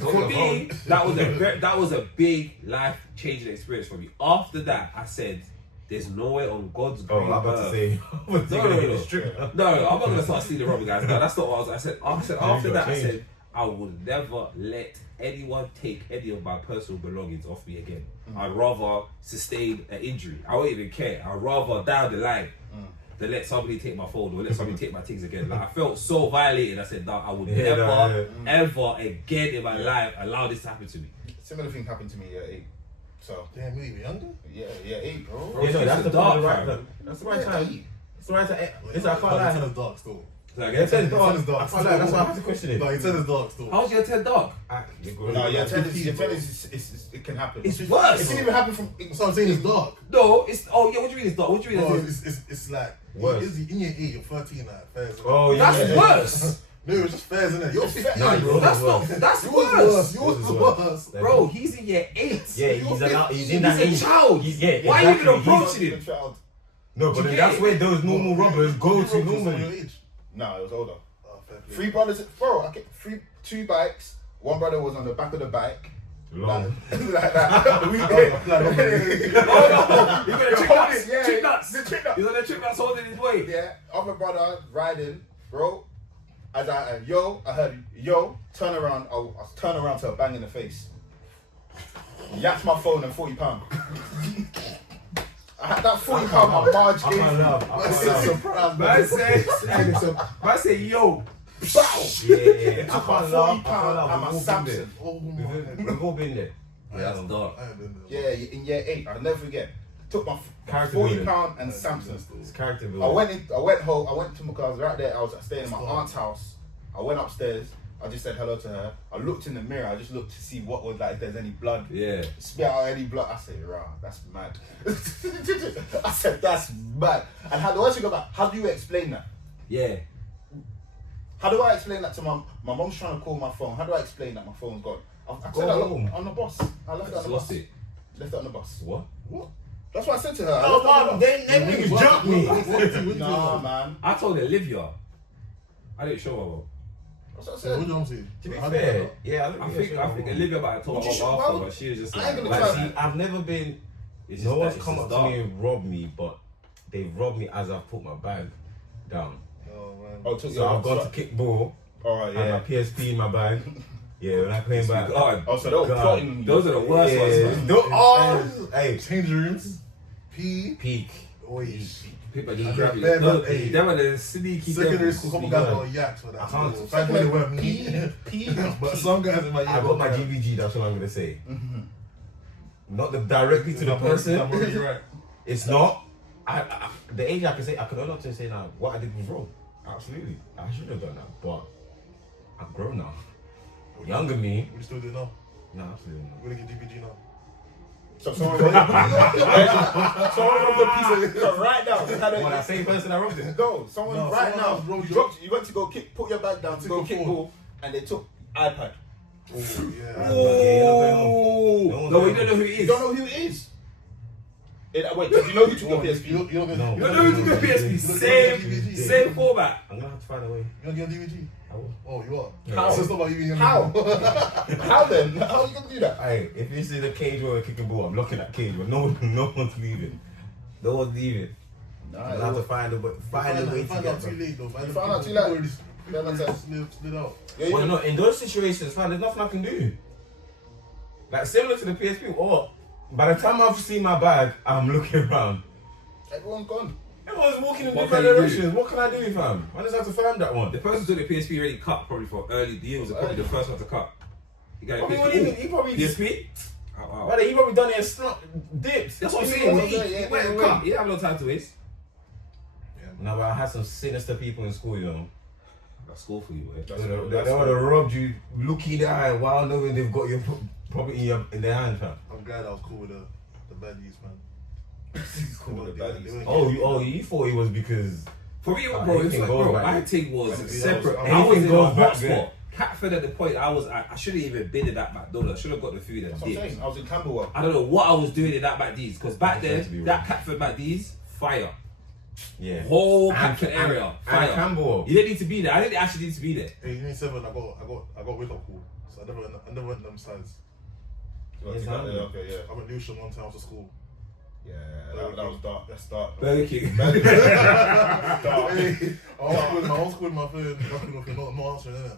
for me, that was a big life changing experience for me. After that, I said, there's no way on God's green I'm about to say. No, I'm not gonna start stealing rubber guys. No, that's not what I said. After that, I said I would never let anyone take any of my personal belongings off me again. I'd rather sustain an injury. I won't even care. I'd rather down the line than let somebody take my phone or let somebody take my things again. Like, I felt so violated. I said, no, I would never, ever again in my life allow this to happen to me. Similar thing happened to me at 8. So Damn, we were younger? yeah, 8, bro. Yeah, no, that's the dark, right. fam. That's the right time. 8. It's the right time. Listen, I can't It's lie. dark still. Like, Yeah, 10 is Ten dark. is dark. I can't lie. That's why I have to question it. No, he said it's dark still. how's your 10 dark? No, yeah, 10 is it can happen. It's worse. It didn't even happen from. That's what I'm saying, it's dark. No, it's what do you mean it's dark? What do you mean Bro, it's it's like, Worse. in your 8, you're 13, like, fairs. Oh, yeah. That's worse. No, it's just fairs, innit? You're 15, No, bro. That's not. That's Yours worse. Yours Yours is is worse. Bro, he's in year 8. Yeah, he's in that He's age. a child. Yeah, Why are you exactly. even approaching him? Child. No, but You then get that's it? where those normal robbers go to Your normally. age. No, it was older. Oh, fair play. 3 brothers, bro. I get 2 bikes. One brother was on the back of the bike. Long. Like that. We Oh, did. like, Oh no! You're gonna trick nuts. Yeah, Trick nuts. the trick nuts. He's on the trick nuts holding his way. Yeah, other brother riding, bro. As I heard turn around. I turn around to a bang in the face. Yapped my phone and £40. I had that £40 I barged I in. can't laugh. I can't laugh. Man say, yo. Bow! Yeah, I Took my can't laugh. £40 I can't laugh. and my We've all been Samsung. there. Oh, my We've all been there. That's dark. I ain't been there. Yeah, in year 8, I'll never forget. Took my Character £40 building. and Samsung. It's character I building. went home. I went to my class right there. I was staying in my aunt's house. I went upstairs. I just said hello to her. I looked in the mirror. I just looked to see what was like, if there's any blood. Yeah. Spit out any blood. I said, rah, that's mad. I said, that's mad. And how the worst thing about, how do you explain that? Yeah. How do I explain that to my mom's trying to call my phone? How do I explain that my phone's gone? I Go said home. on the bus. I left it on the Lost bus. it. Left it on the bus. What? What? That's what I said to her. I Oh, left it on the man, bus. them niggas jumped me. Nah, man. I told Olivia. I didn't show her. That's what I So what said. do you want to say? To be How do you fair, know? yeah, I think Olivia might have told Would you her show- why after, would- but she was just I like, ain't gonna Like, try see, I've never been. it's just No that- one's it's come just up to dark. me and robbed me, but they've robbed me as I've put my bag down. Oh man. Oh, took So your- I've gone to kick ball, Alright, and yeah. my PSP in my bag. Yeah, when I came back. God, Oh, so they were God. plotting. those are the worst ones, Yeah, man. hey, Change rooms. P. peak. Oi. People just I grab got you. bad No, luck, hey. them are the sneaky Secondary devils. school, couple Yeah. guys got yaks for that. I can't- Thank God they weren't me. P. But some guys in my year I got my that. GVG, that's what I'm gonna say. Not directly to the I'm person. already right. It's not. The age I can say, I could only say now, what I did was wrong. Absolutely. I should have done that, but I'm grown now. Younger me, What you still do now? no, absolutely not. We're gonna get DVG now. So someone robbed a piece of so right now. Just had Well, a, that same person that robbed it. no, someone No, right someone now. else robbed You you. dropped. You went to go kick. Put your bag down to Took go your kick phone. ball, and they took iPad. Oh, yeah. Oh, No, no, we don't know who he You is. don't know who it is. Wait, do you know who took your PSP? You don't get No. You don't know who took the PSP. You don't get Same, DVD. same format. I'm gonna have to find a way. You don't get on DVD? I will. Oh, you are? How? So it's not about you being How? How then? How are you gonna do that? Hey, if this is a cage where we're kicking ball, I'm locking that cage, but no one's leaving. No one's leaving. I'll have to find a way to Find get out too them. late though. You found out too late? People already slid out. Yeah, Well, no, in those situations, fam, there's nothing I can do. Like, similar to the PSP, or by the time I've seen my bag, I'm looking around. everyone's gone. Everyone's walking in What different can you do? directions. What can I do, fam? I just have to find that one. The person who took the PSP already cut probably for early. He was probably the first one to cut. He got a Probably PSP. wouldn't even- he probably just- PSP. Oh, wow. Brother, he probably done it and dipped. That's what I'm He saying. went- He yeah, went and yeah, cut. He didn't have no time to waste. No, but I had some sinister people in school, you know. That's school for you, eh? They would have robbed you, look in the eye while knowing they've got your property in their hand, fam. I'm glad I was cool with the baddies, man. He's cool with the baddies. You thought it was because For me, bro, anything it's like, goes bro, back my then. thing was Anything separate. goes- I was anything in a goes back hotspot. then. Catford at the point I shouldn't even been in that McDonald's. I should have got the food and That's what I'm dipped. saying. I was in Camberwell. I don't know what I was doing in that McD's because back That's to be then that right. Catford McD's fire. yeah. Whole And- Catford area and fire. Campbell. You didn't need to be there. I didn't actually need to be there. Hey, Unit 7, I got wake up call. So I never went them sides. Yes, Okay, yeah. I went Lewisham one time after school. Yeah, that was dark. That's dark. Burger King. Dark. Hey, I was calling my phone, not answering, innit?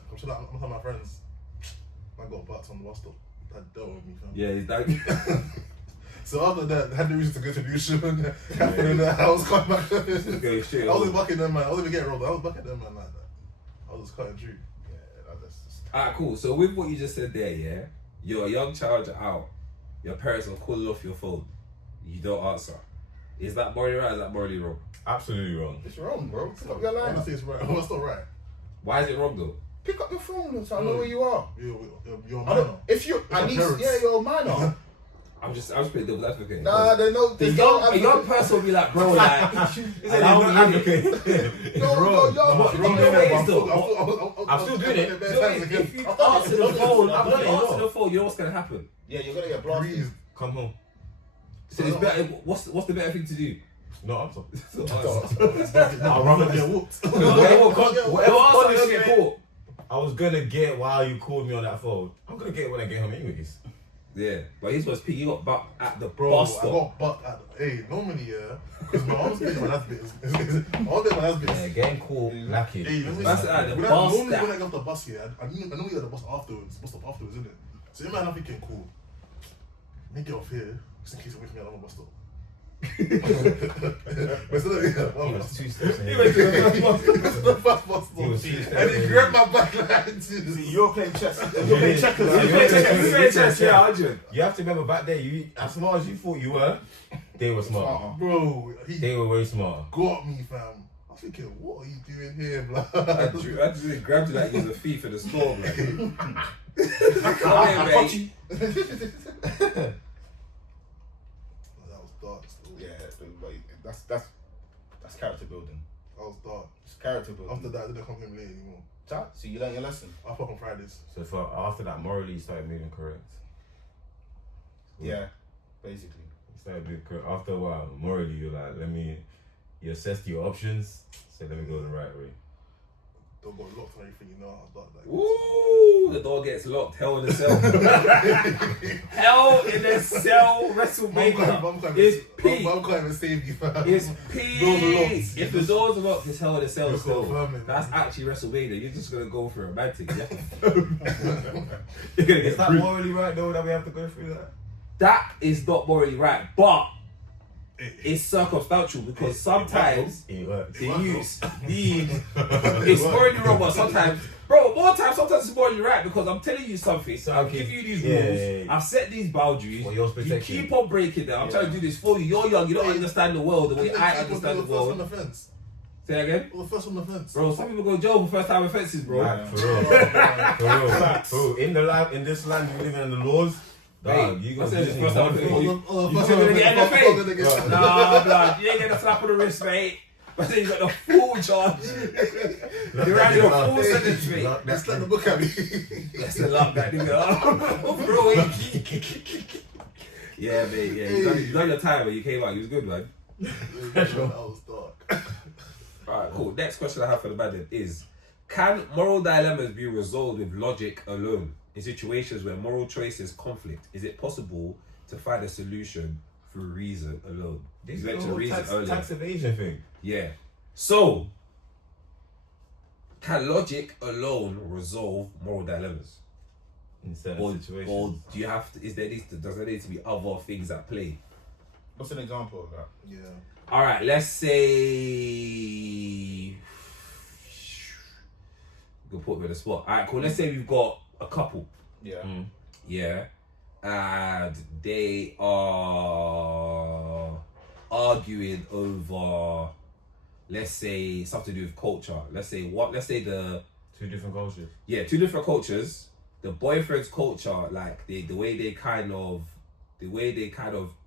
I'm telling my friends. I got butts on the bus stop. That dealt with me, fam. Yeah, he's that. So after that, I had the reason to go to Lewisham and Catford in the house, coming back. Go straight I wasn't over. bucking them, man. I wasn't even getting robbed. I was bucking them, man, like that. I was just cutting through. Yeah, that's just... Alright, cool. So with what you just said there, yeah, you're a young child, you're out. Your parents are calling off your phone. You don't answer. Is that morally right or is that morally wrong? Absolutely wrong. It's wrong, bro. Pick up your line. Honestly, it's right. Oh, it's not right. Why is it wrong though? Pick up your phone so I know where you are. You're a I minor. don't, if you, my at least, parents. yeah, you're a minor. I'm just playing devil's advocate. Nah, there's no. The There's young, no a young person will be like, bro, like, He said he's allow not me in it. advocate. I'm still doing it. If you answer the phone, answer the phone, you know what's gonna happen. Yeah, you're gonna get blasted. Breathe. Come home. So it's better. What's the better thing to do? No answer. I'll rather get whooped. Whatever answer you get caught. I was gonna get while you called me on that phone. I'm gonna get when I get home anyways. Yeah, but he's was peak. You got bucked at the Bro, bus I stop. got bucked at. Hey, normally, yeah, because my mom's getting my last bit. My mom's getting my last bit. Yeah, getting caught lacking. Hey, let me That's at the when bus normally stop. when I get off the bus here, I normally get the bus afterwards, bus stop afterwards, isn't it? So in my mind, I'm thinking, cool. Let me get off here, just in case I wait for me at another bus stop. But instead of He was 2 steps ahead. he went to the first bus He was stop, 2 steps and he ahead. grabbed my back like this. You're playing chess. You're playing checkers. You pay chess, yeah, 100. You have to remember back there, you as smart as you thought you were, they were smarter. Bro, he They were way smarter. got me, fam. I I'm thinking, what are you doing here, blood? I just grabbed you like he was a thief in the store, man. Come I here, got mate. That was dark still. Yeah, but that's character building. That was dark. It's character building. After that, I didn't come home late anymore. So you learned your lesson. I fuck on Fridays. So after that, morally, you started moving correct. Yeah, basically. You started moving correct. After a while, morally, you're like, you assessed your options, so let me go the right way. Don't got locked and everything, you know. I thought like. Ooh, the door gets locked. Hell in the cell. Hell in the cell. WrestleMania. It's peak. Mum can't even save you, fam. It's Doors are peak. locked. If the doors are locked, it's hell in the cell You're still. confirming. That's actually WrestleMania. You're just gonna go for a romantic. Yeah? You're gonna Is get that bruised. morally right though that we have to go through that? That is not morally right, but it's circumstantial because sometimes It works. the use it's morally wrong, but sometimes, bro, sometimes it's morally right because I'm telling you something. So, I've given you these yeah, rules. yeah, yeah. I've set these boundaries. For yours You protection. keep on breaking them. I'm trying to do this for you. You're young. You don't understand the world the way I understand the First on world. the fence. Say that again, Well, the first on the fence. bro. Some people go to jail for first time offences, bro. Right, for real. For real. In this land we live in, the laws, dog, you I got said this it's first time thing. offences. First gonna get NFA? gonna get Nah, blood. You ain't getting a slap on the wrist, mate. But then you got the full charge. You're running a full sentence, mate. Let's let the book at me. That's the luck that nigga. Bro, yeah, mate. Yeah, you done your time, but you came out. You was good, man. That was dark. Alright, cool. Next question I have for the man is: can moral dilemmas be resolved with logic alone? In situations where moral choices conflict, is it possible to find a solution through reason alone? This You is mentioned the reason whole earlier. tax evasion thing. Yeah. So, can logic alone resolve moral dilemmas? In certain Or situations. do you have to? Does there need to be other things at play? What's an example of that? Yeah. All right, let's say. Go put me on the spot. All right, cool. Let's say we've got a couple. Yeah. Yeah, and they are arguing over, let's say, something to do with culture. Let's say the Two different cultures. two different cultures. The boyfriend's culture, like the way they kind of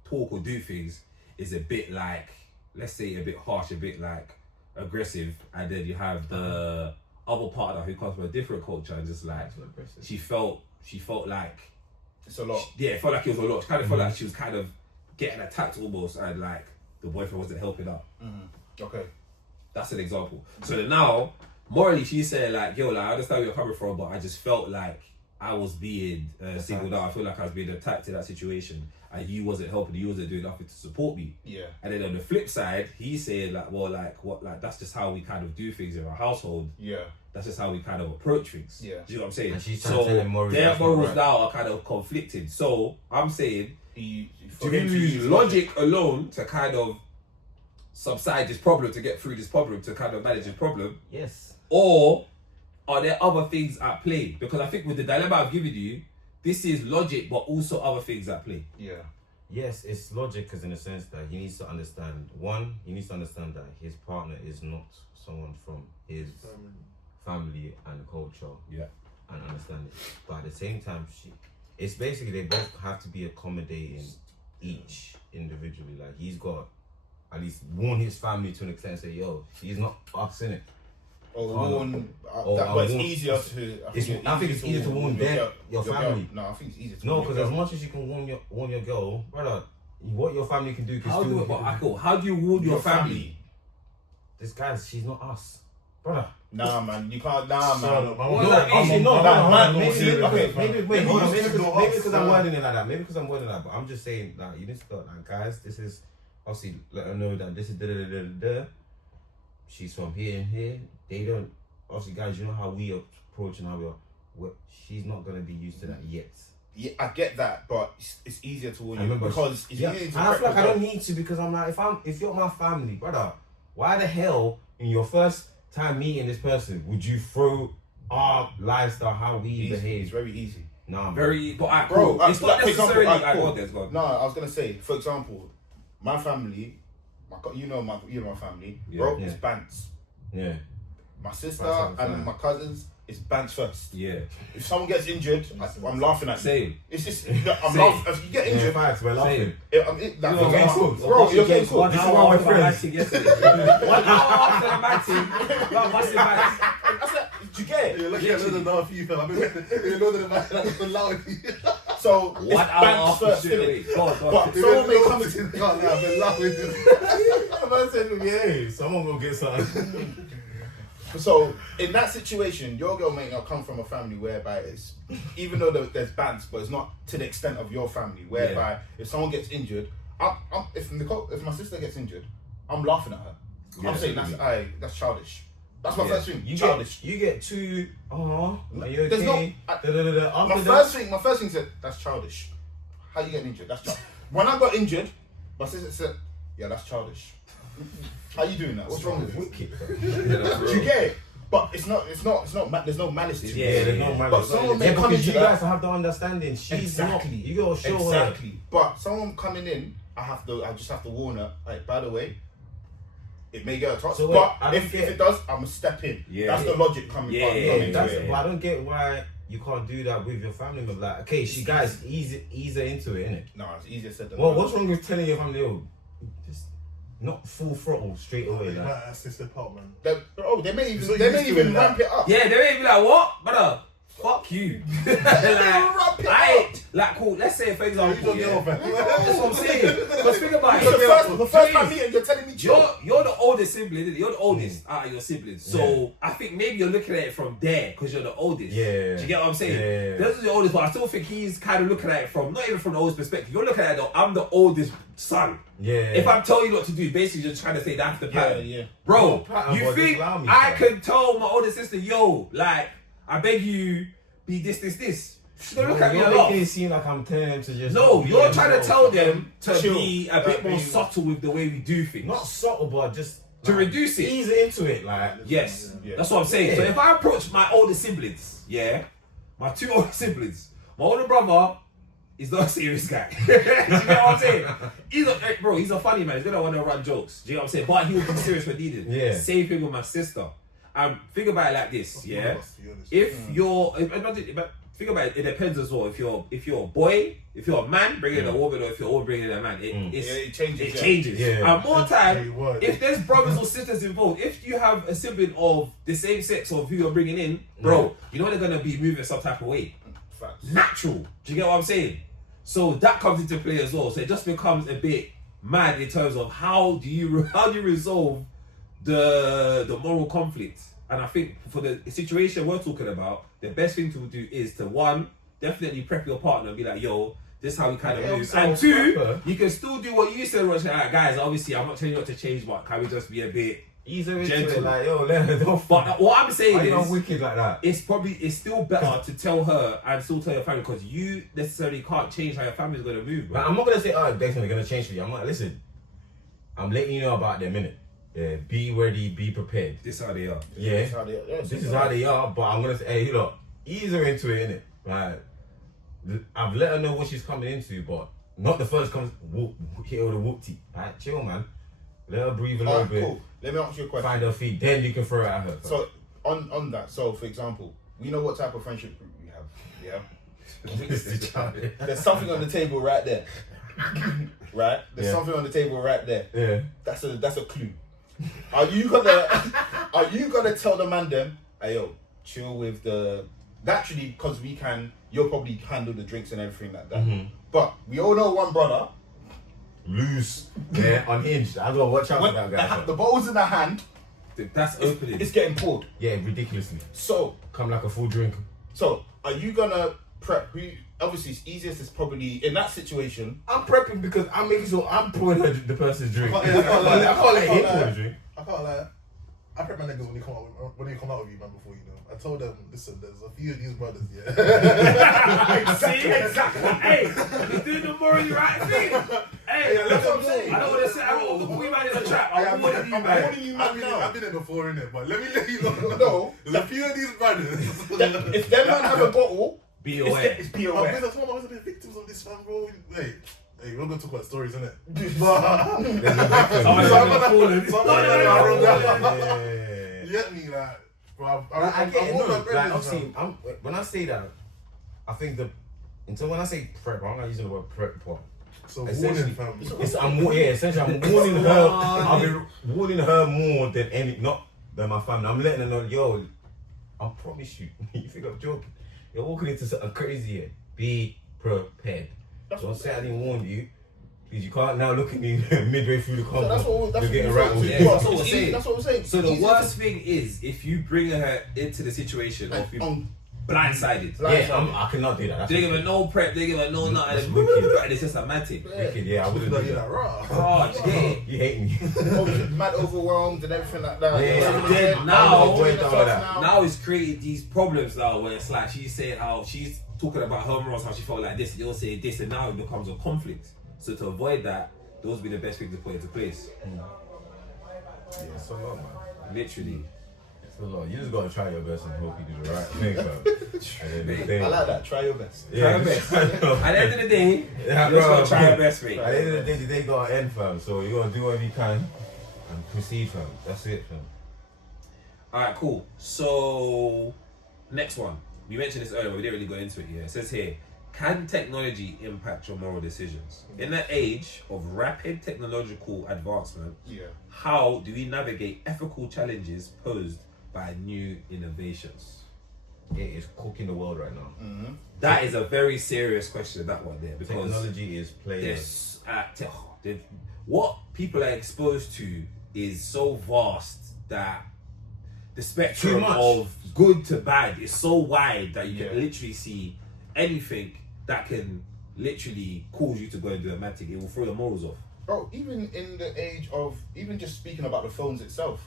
talk or do things is a bit like, let's say, a bit harsh, a bit like aggressive, and then you have the other partner who comes from a different culture and just like she felt like It's a lot. it felt like it was a lot. She kind of felt like she was kind of getting attacked almost, and like the boyfriend wasn't helping out. Okay. That's an example. So then now, morally, she's saying like, yo, like, I understand where you're coming from, but I just felt like I was being singled out. I feel like I was being attacked in that situation, and you wasn't helping. You wasn't doing nothing to support me. Yeah. And then on the flip side, he's saying like, well, like what, like that's just how we kind of do things in our household. Yeah. That's just how we kind of approach things. Yeah. Do you know what I'm saying? And she's trying to tell him morally their that's not morals right. now are kind of conflicted. So I'm saying, Do do we use logic alone to kind of subside this problem, to get through this problem, to kind of manage this problem? Yes. Or are there other things at play? Because I think with the dilemma I've given you, this is logic, but also other things at play. Yeah. Yes, it's logic because in a sense that he needs to understand, he needs to understand that his partner is not someone from his family and culture. Yeah. And understand it. But at the same time, it's basically they both have to be accommodating each individually. Like he's got at least warn his family to an extent and say, yo, he's not us, innit? Or warn. Or But it's warn- easier to. I think it's easier to warn your family. No, I think it's easier to. No, warn because your as girl. much as you can warn your girl, brother, what your family can do can How do you warn your family? This guy, she's not us, brother. Nah, man, you can't. Nah, man. What does that mean? Maybe because I'm Why? wording it like that. Maybe because I'm wording it like that. But I'm just saying that you need to start like, guys, this is obviously let her know that this is da. She's from here and here. They don't. Obviously, guys, you know how we approach and how she's not gonna be used to that yet. Yeah, I get that, but it's easier to warn you remember- because it's Yeah, easier and to I feel like I prep don't need to because I'm like, if you're my family, brother, why the hell in your first time meeting this person would you throw our lifestyle, how we Easy. behave? It's very easy. Nah, Very, but alright, Bro, cool. It's not like, for example, necessarily alright, like cool. what there's gone. No, I was gonna say, for example, my family, you know my family, Yeah. bro, Yeah. it's bants. Yeah. My sister That's what I'm and saying. my cousins, it's bands first. Yeah. If someone gets injured, I'm laughing at you. Same. It's just, I'm Same. laughing. If you get Yeah, injured, facts, we're laughing. like, You're getting cooked. bro, you're getting cooked. This is why we're friends. Yesterday. 1 hour after the matching, got busted back. That's it. Do you get it? Yeah, look at another few fam. I mean, you know that the man that's allowed you. So 1 it's hour bands after first, straight innit? away. God. But someone may come into into the car now. I've been laughing. Man said, yeah, someone gonna get something. So in that situation, your girl may not come from a family whereby it's, even though there's bands, but it's not to the extent of your family. Whereby if someone gets injured, if my sister gets injured, I'm laughing at her. Yeah, I'm saying that's childish. That's my first thing. Childish. You get too. Oh, are you There's okay? no- My first thing said that's childish. How you getting injured? That's childish. When I got injured, my sister said, "Yeah, that's childish." How you doing that? What's wrong with you? Wicked. Do you get it? But it's not. There's no malice to it. Yeah, there's no But malice. someone may Yeah, come because into you that. guys have the understanding. She's Exactly. not. You gotta show her. Exactly. But someone coming in, I just have to warn her. Like, by the way, it may get a touch. So wait, But I don't if get- it does, I'm gonna step in. Yeah. That's the logic coming. Yeah, coming yeah, into That's, it. but I don't get why you can't do that with your family member. Like, okay, ease her into it, innit? No, it's easier said than Well, done. what's wrong with telling your family, oh, just not full throttle straight away? You Like, might assist the part, man. They may even So they you may used to even it now. ramp it up. Yeah, they may be like, what? Brother, fuck you. Ramp it I ain't, like, cool, let's say, for example, Who's your girl, fam? that's what I'm saying. Because think about The it. first time meeting, you're telling me You're the oldest sibling, isn't it? You're the oldest out of your siblings. So I think maybe you're looking at it from there because you're the oldest. Yeah. Do you get what I'm saying? Yeah. This is the oldest, but I still think he's kind of looking at it from, not even from the oldest perspective. You're looking at it though, I'm the oldest son. yeah. If I'm telling you what to do, basically you're trying to say that's the pattern. yeah. Bro, pattern, you but think just allow me, I fam. can tell my older sister, yo, like, I beg you, be this. She's gonna look at me a You're lot. making it seem like I'm telling them to just. No, be you're trying to themselves. tell them to Chill. be a bit more Be- subtle with the way we do things. Not subtle, but just To like, reduce it. Ease it into it, like. Yes, Yeah. that's what I'm saying. So Yeah. if I approach my older siblings, my 2 older siblings, my older brother is not a serious guy. Do you get what I'm saying? He's a funny man. He's gonna want to run jokes. Do you know what I'm saying? But he will be serious when needed. Yeah. Same thing with my sister. Think about it like this, yeah. To be honest. If you're, think about it. It depends as well. If you're a boy, if you're a man bringing a woman, or if you're all bringing a man, it changes. It changes. Yeah. And more time, Hey, what? if there's brothers or sisters involved, if you have a sibling of the same sex of who you're bringing in, bro, you know they're gonna be moving some type of way. Facts. Natural. Do you get what I'm saying? So that comes into play as well. So it just becomes a bit mad in terms of how do you resolve the moral conflict. And I think for the situation we're talking about, the best thing to do is to one, definitely prep your partner and be like, yo, this is how we kind of Yeah, move. so And two, proper. you can still do what you said, Roger. Like, guys, obviously I'm not telling you what to change, but can we just be a bit Ease her into gentle? it, like, yo, let her don't fuck. But what I'm saying Why you not is, wicked like that? it's still better to tell her and still tell your family because you necessarily can't change how your family's gonna move, bro. But I'm not gonna say, oh, definitely gonna change for you. I'm like, listen, I'm letting you know about them, innit? Yeah, be ready, be prepared. This is how they are. Yeah, That's how they- yeah, this is how they are, but I'm gonna say, hey, look, ease her into it, innit? Like, I've let her know what she's coming into, but not the first comes, hit her with a whoop-tee. Like, chill, man. Let her breathe a little Alright, bit, cool. Let me ask you a question. find her feet, then you can throw it at her. So on that, so for example, we know what type of friendship group we have. Yeah. There's something on the table right there. Right? There's Yeah. something on the table right there. Yeah. That's a clue. Are you gonna tell the man them, hey yo, chill with the naturally because you'll probably handle the drinks and everything like that. Mhm. But we all know one brother, Loose. Yeah, unhinged. I gotta watch out when for that guy. the bottle's in the hand, That's opening. it's getting poured. Yeah, ridiculously. So Come like a full drink. are you gonna prep who obviously it's easiest is probably in that situation. I'm prepping because I'm making sure I'm pouring her the person's drink. I can't lie. I can't let him I pour can't the lie. drink. I can't lie. I prep my niggas when they come out with you, man. Before you know, I told them, listen, there's a few of these brothers, yeah. See, exactly. Hey, he's doing the morally right thing. Hey, that's what I'm saying. I don't want to say, I don't want to put you man in a trap. I'm warning you, I'm man. warning you, man. Now. I've been there before, innit? But let me let you know. No. There's a few of these brothers. If them man have a bottle, Be it's, aware. it's be I'm aware. the victims of this, man, bro. Hey, we're gonna talk about stories, innit? Someone's gonna fall in. Someone- No, no, no, no, no, no. Yeah. You get me, like, bro. I get it. I'm No, all like obviously, when I say that, I think until when I say prep, I'm not using the word prep part. So Essentially, warning, fam. essentially, I'm warning her. I'll be warning her more than my family. I'm letting her know, yo, I promise you. You think I'm joking? You're walking into something crazy here. Be prepared. Don't say I didn't warn you. Because you can't now look at me midway through the convo. That's You're getting what rattled. Yeah, that's what we're saying. That's what we're saying. So the Easier worst thing is if you bring her into the situation of being blindsided. Yeah, I cannot do that. They give her no prep, they give her no That's nothing, wicked. and it's just a mad thing. Wicked, yeah, I wouldn't do You're that. like, raw. Oh, do you get it? You hate me. mad overwhelmed and everything like that. Yeah, then now- now- Now it's created these problems now where it's like she's saying how she's talking about her morals, how she felt like this, you're saying this, and now it becomes a conflict. So to avoid that, those would be the best things to put into place. Yeah, it's a lot, man. Literally. It's a lot. You just gotta try your best and hope you do the right thing, man. At the end of the day. I like that. Try your best. Try your best. At the end of the day, Yeah, you just bro. gotta try your best, mate. At the end of the day, the day gotta end, fam. So you gotta do whatever you can and proceed, fam. That's it, fam. Alright, cool. So, next one. We mentioned this earlier, but we didn't really go into it yet. It says here, can technology impact your moral decisions? In the age of rapid technological advancement, how do we navigate ethical challenges posed by new innovations? It is cooking the world right now. Mm-hmm. That is a very serious question, that one there, because Technology is playing. there's, what people are exposed to is so vast that the spectrum much. of good to bad is so wide that you Yeah. can literally see anything that can literally cause you to go and do a mad thing. It will throw your morals off. Bro, even in the age of, even just speaking about the phones itself,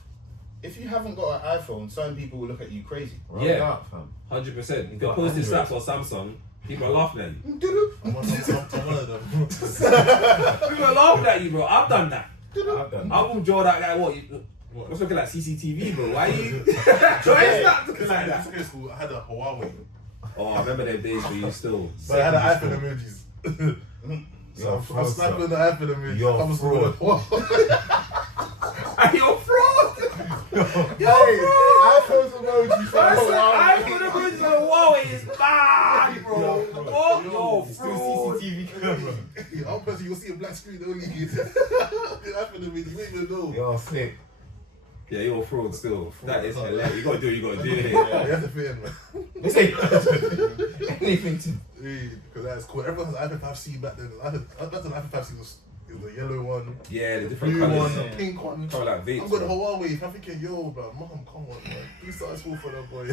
if you haven't got an iPhone, certain people will look at you crazy. Roll Yeah. it out, fam. 100%. If Got you're posting Android. snaps on Samsung, people are laughing at you. I'm one of them. People are laughing at you, bro. I've done that. I've done I will draw that guy. What's looking like CCTV, bro? Why are you drawing snaps looking like In that? secondary school, I had a Huawei, Oh, I remember them days for you still. but I had an iPhone emojis. So You're a I'm fraud, snapping son. the iPhone emoji. You're I'm fraud. You're fraud! Hey, iPhone's emoji for I a said while. iPhone emojis on the Huawei is bad, bro. What? You're Still fraud. CCTV camera. I'm person, you'll see a black screen only. iPhone emoji, you don't even know. You're a flip. Yeah, you're a fraud still. That is hilarious. You gotta do it, you gotta do it. You have to fit in, man. This ain't anything to. Because that's cool. Everyone has an iPhone 5C back then. That's an iPhone 5C was the yellow one, Yeah, the different blue colours. one, the pink one. Colour like vapes, I'm going to bro. Huawei. I'm thinking, yo, bro, mom, come on, man. Do something small for that boy.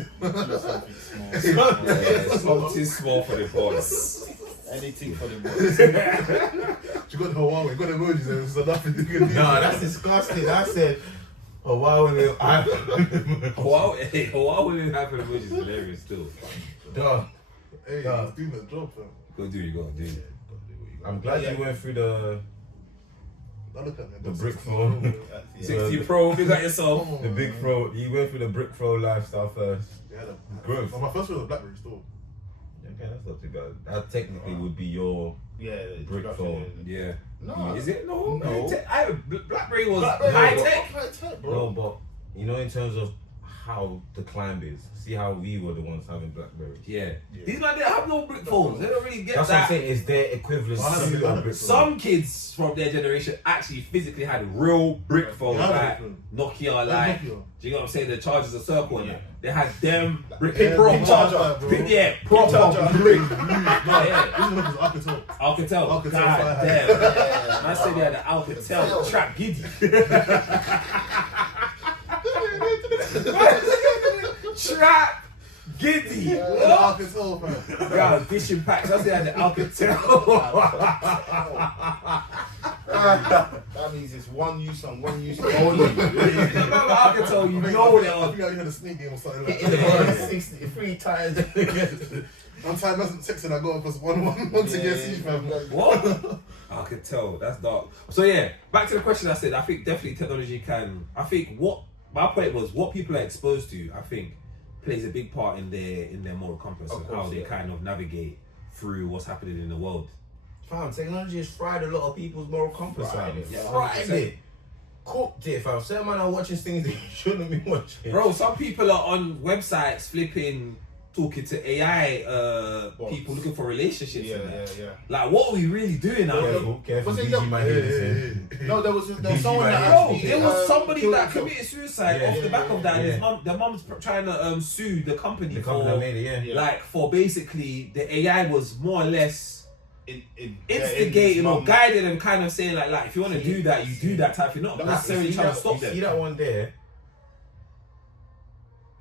Yeah, something small for the boys. Anything for the boys. She got the Huawei, got the emojis, and so nothing you can do. No, that's disgusting. I said, oh wow, Huawei with iPhone emojis is hilarious still. Dog. Hey, Nah. he's doing the job, fam. Go do it, you gotta do it. I'm glad you went through the Now look at me. The brick phone. 60 Pro, big at yourself. the big throw. You went through the brick throw lifestyle first. Yeah, Growth. my first one was a BlackBerry store. Okay, that's not too bad. That technically would be your brick phone. Yeah. No. Is it? No. No. BlackBerry was Blackberry high was tech. high tech, No, bro. but you know, in terms of how the climb is, see how we were the ones having Blackberry. Yeah. These man, they have no brick phones. They don't really get That's what I'm that. saying. Is their equivalent I don't to know, a brick phone. Some kids from their generation actually physically had real brick phones, Yeah, like brick Nokia, like. Nokia. Do you know what I'm saying? The chargers are circle. Yeah. They had them brick Yeah, proper big charger, bro. Yeah, proper charger. brick. This one was Alcatel. Alcatel. Alcatel God fire. damn. I said they had an Alcatel trap giddy. Trap giddy. What? Alcatel, fam. Yeah, dishing packs. I said they had the Alcatel. That means it's one use and one use only. Remember Alcatel, you know what they I are. think I had a snake game or something like In the that. morning, 63 times. One time, wasn't texting, I got up as one to get C, fam. What? I can tell. That's dark. So yeah, back to the question I said. I think definitely technology can. I think what my point was, what people are exposed to, I think, plays a big part in their moral compass Of and course, how they yeah. kind of navigate through what's happening in the world. Fam, technology has fried a lot of people's moral compass out there. Yeah, Fried 100%. it. cooked it, fam. Certain man are watching things they shouldn't be watching. Bro, some people are on websites flipping, talking to AI people looking for relationships. And that. Yeah. Like, what are we really doing out here? Careful, Was it DG the- might hear this, yeah. No, there was DG someone man. that Bro, actually, there was somebody killed that himself. committed suicide Yeah, off the back of that. yeah. And the mum's trying to sue the company The for, company that made it, yeah. like, for basically the AI was more or less instigating yeah, or guiding and kind of saying like if you want to do that, you do that type. You're not necessarily You see trying to that- stop you them. see that one there?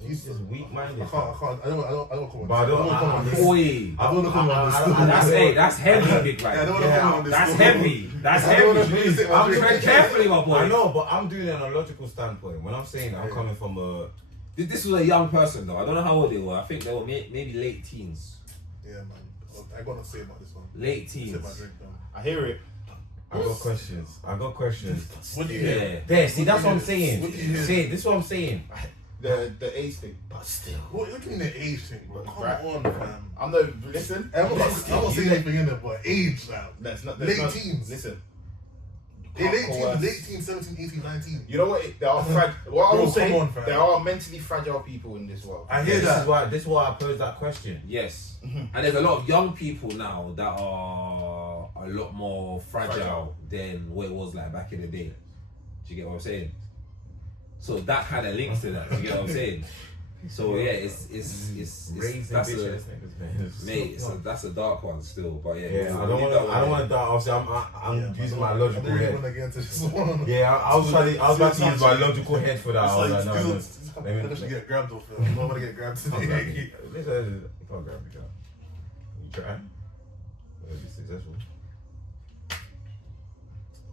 He's just weak-minded. I can't. I don't comment. But I don't- comment on this. Oi, I don't comment on this. that's heavy, big Yeah, I right. don't want to comment on this. That's heavy. That's I don't wanna heavy. take my I'm drink. tread carefully, my boy. I know, but I'm doing it on a logical standpoint. When I'm saying that, I'm coming from a... This was a young person though. I don't know how old they were. I think they were maybe late teens. Yeah, man. I got to say about this one. Late Sip teens. my drink, man. I hear it. I got questions. What do you Yeah. hear? There, see, that's what I'm saying. What do you hear? See, this is what I'm saying. The age thing, but still. What, look at the age thing, bro. Come Right. on, fam. I'm not. Listen. I'm not saying anything in there, but age now. That's not Late not, teens. Listen. Hey, late coerce. teens, 17, 18, 19. You know what? There are what I Bro, will say. come on, fam. There are mentally fragile people in this world. I hear This that. is why I posed that question. Yes. And there's a lot of young people now that are a lot more fragile than what it was like back in the day. Do you get what I'm saying? So that kind of links to that. Do you get what I'm saying? So yeah, it's Raising that's bitch a, ass niggas, man. mate. That's a dark one still, but yeah. Yeah, I don't want to die. Obviously, I'm using my logical I don't head. want to get into this one. Yeah, I was about to use my logical head for that. I was It's like, no, like, I should get grabbed off film. I don't want to get grabbed today. Listen, you can't grab me, girl. You try. You'll be successful.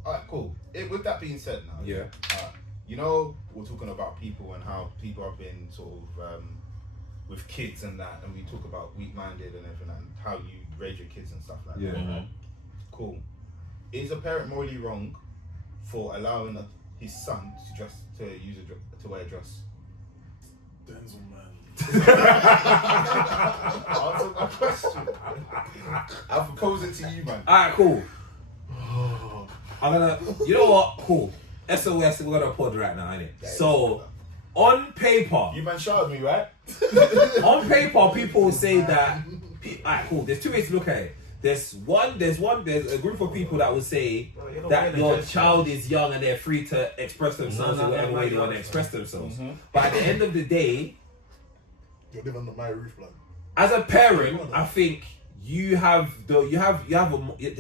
Alright, cool. With that being said, now, Yeah. you know, we're talking about people and how people have been sort of with kids and that, and we talk about weak-minded and everything, and how you raise your kids and stuff like Yeah. that. Cool. Is a parent morally wrong for allowing his son to wear a dress? Denzel, man. Answer my question. I'll propose it to you, man. Alright, cool. I'm gonna. You know what? Cool. SOS. We're gonna pod right now, innit? So, on paper, You man shouted me, right? on paper, people say that. Alright, cool. There's two ways to look at it. There's a group of people that will say that your child is young and they're free to express themselves in whatever way they want to express themselves. But at the end of the day, You're living under my roof, blood. as a parent, I think there's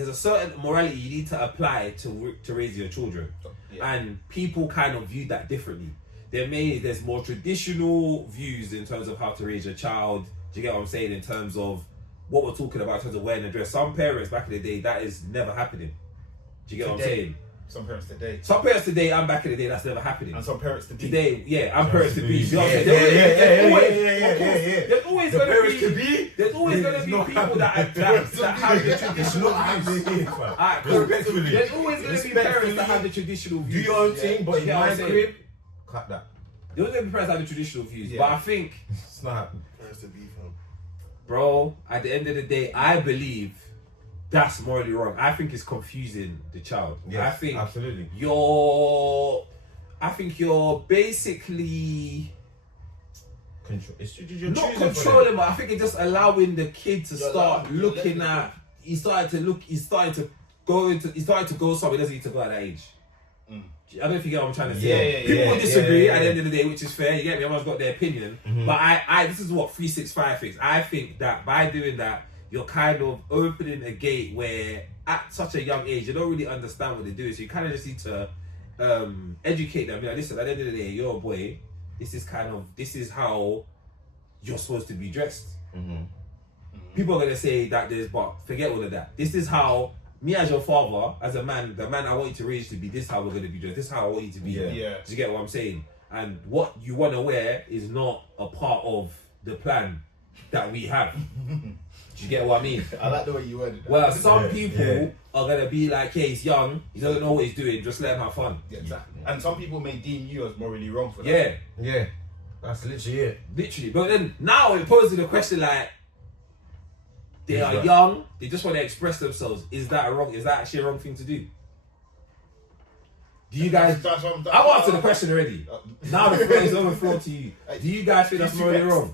a certain morality you need to apply to raise your children, and people kind of view that differently. There's more traditional views in terms of how to raise your child. Do you get what I'm saying? In terms of what we're talking about in terms of wearing a dress. Some parents back in the day, that is never happening. Do you get what I'm saying? Some parents today. Some parents today and back in the day, that's never happening. And some parents today. Today, yeah, and parents to be. You know what I'm saying? Yeah. There's always The going parents to to be. be. There's always going to be It's people not that have the traditional views. Alright, cool. Respectfully. There's always going to be parents that have the traditional Do views. your own thing, but in Yeah, my I'm saying. crib, cut that. There's always going to be parents that have the traditional views. Yeah. But I think, It's not happening. Parents to be, fam. bro, at the end of the day, I believe that's morally wrong. I think it's confusing the child. Yes, I think absolutely. you're basically Control. You're not choosing for them. controlling, but I think it's just allowing the kid to You're start allowing- looking at. He's starting to go somewhere he doesn't need to go at that age. I don't know if you get what I'm trying to say. Yeah, People will disagree yeah. at the end of the day, which is fair. You get me? Everyone's got their opinion. But I this is what 365 thinks. I think that by doing that, you're kind of opening a gate where at such a young age, you don't really understand what they do. So you kind of just need to educate them. Like, listen, at the end of the day, you're a boy. This is how you're supposed to be dressed. People are going to say that but forget all of that. This is how, me as your father, as a man, the man I want you to raise to be, this is how we're going to be dressed. This is how I want you to be. Yeah. Yeah. Do you get what I'm saying? And what you want to wear is not a part of the plan that we have. Do you get what I mean? I like the way you worded that. Well, some Yeah, people yeah. are going to be like, yeah, he's young, he doesn't know what he's doing, just let him have fun. Yeah, exactly. And some people may deem you as morally wrong for that. Yeah, Yeah. That's literally it. literally. But then now it poses the question like, they are Right. young, they just want to express themselves. Is that actually a wrong thing to do? Do Do you guys? That's what I'm- I've answered the question already. Now the floor is overflowed to you. Do you guys think that's morally wrong?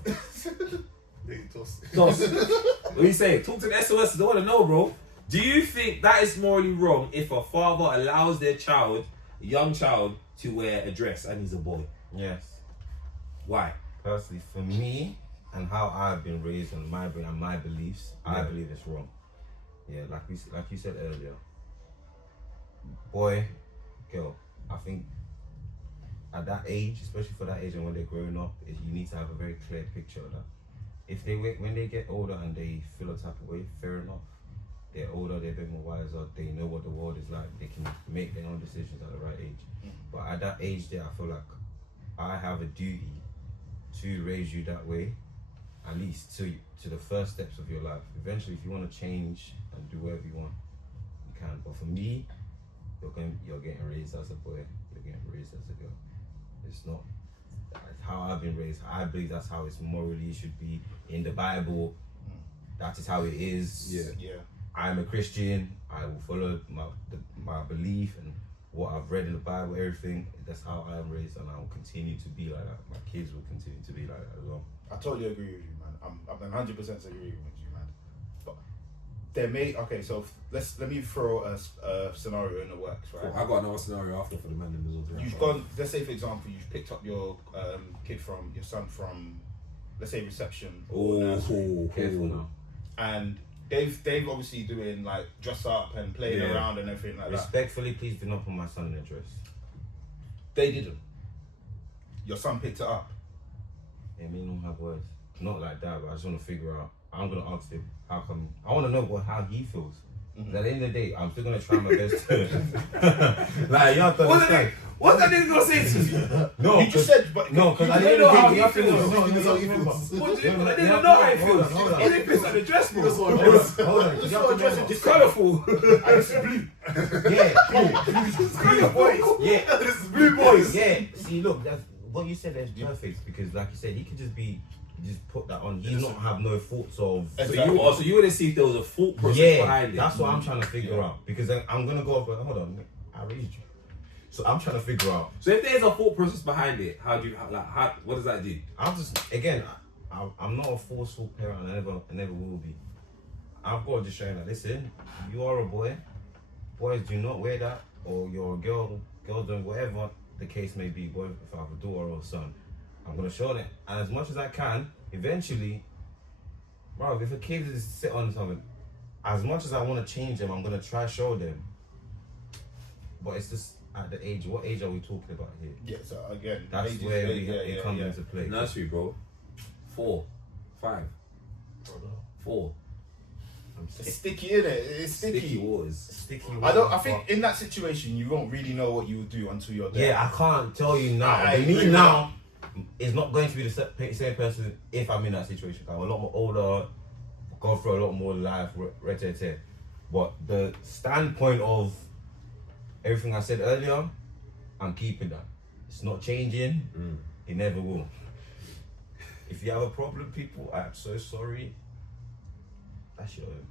Hey, toss. Toss. What do you say? Talk to the SOS. They want to know, bro. Do you think that is morally wrong if a father allows their child, a young child, to wear a dress and he's a boy? Yes. Why? Personally, for me and how I've been raised and my beliefs, I believe it's wrong. Yeah, like you said earlier. Boy, girl, I think at that age, especially for that age and when they're growing up, you need to have a very clear picture of that. If when they get older and they feel a type of way, fair enough. They're older, they're a bit more wiser, they know what the world is like, they can make their own decisions at the right age. But at that age there, I feel like I have a duty to raise you that way, at least to the first steps of your life. Eventually, if you want to change and do whatever you want, you can. But for me, you're getting raised as a boy, you're getting raised as a girl. It's not how I've been raised. I believe that's how it's morally should be in the Bible. That is how it is. Yeah. I'm a Christian. I will follow my belief and what I've read in the Bible, everything. That's how I am raised, and I will continue to be like that. My kids will continue to be like that as well. I totally agree with you, man. I'm 100% agree with you, man. But there may so let me throw a scenario in the works, right? Cool. I got another scenario after for the man in the middle. You've gone. Let's say, for example, you've picked up your your son from, let's say, reception or nursery, Careful now. and they've obviously doing like dress up and playing around and everything like that. Respectfully, please do not put my son in a dress. They didn't. Your son picked it up. Yeah, me don't have words. Not like that, but I just want to figure out. I'm gonna ask him how come. I want to know how he feels. At the end of the day, I'm still gonna try my best to. Like, you have to understand. What's that nigga gonna say to you? No, You just said, but no, because I you didn't know know how how he he feels. feels. No, That's how he remember. feels. What do you No, I no, didn't no, know how it hold on, feels. hold on. He didn't piss on the dress, bro. That's what it Hold is. on, hold on. You have to remember. It's colourful. it's blue. Yeah, Blue boys. yeah, This is blue boys. yeah. See, look, that's what you said. That's perfect because, like you said, he could just put that on. He not have no thoughts of. So you want to see if there was a thought process behind it. That's what I'm trying to figure out because I'm gonna go off. Hold on, I raised you, so I'm trying to figure out. So if there's a thought process behind it, what does that do? I'm just again, I'm not a forceful parent, and I never will be. I've got to just show you that. Listen, you are a boy. Boys do not wear that, or you're a girl. Girls don't. Whatever the case may be, whether if I have a daughter or a son, I'm gonna show them. And as much as I can, eventually, bro, if a kid is sit on something, as much as I want to change them, I'm gonna try show them. But it's just at the age. What age are we talking about here? Yeah, so again, That's ages, where yeah, it comes into play. Nursery, bro. 4, 5, 4. It's sticky, innit? It's sticky. Sticky waters. Sticky. I think in that situation you won't really know what you would do until you're there. Yeah, I can't tell you now. I The agree me with now is not going to be the same person if I'm in that situation. I'm a lot more older, gone through a lot more life, but the standpoint of everything I said earlier, I'm keeping that. It's not changing. It never will. If you have a problem, people, I'm so sorry. That's your own.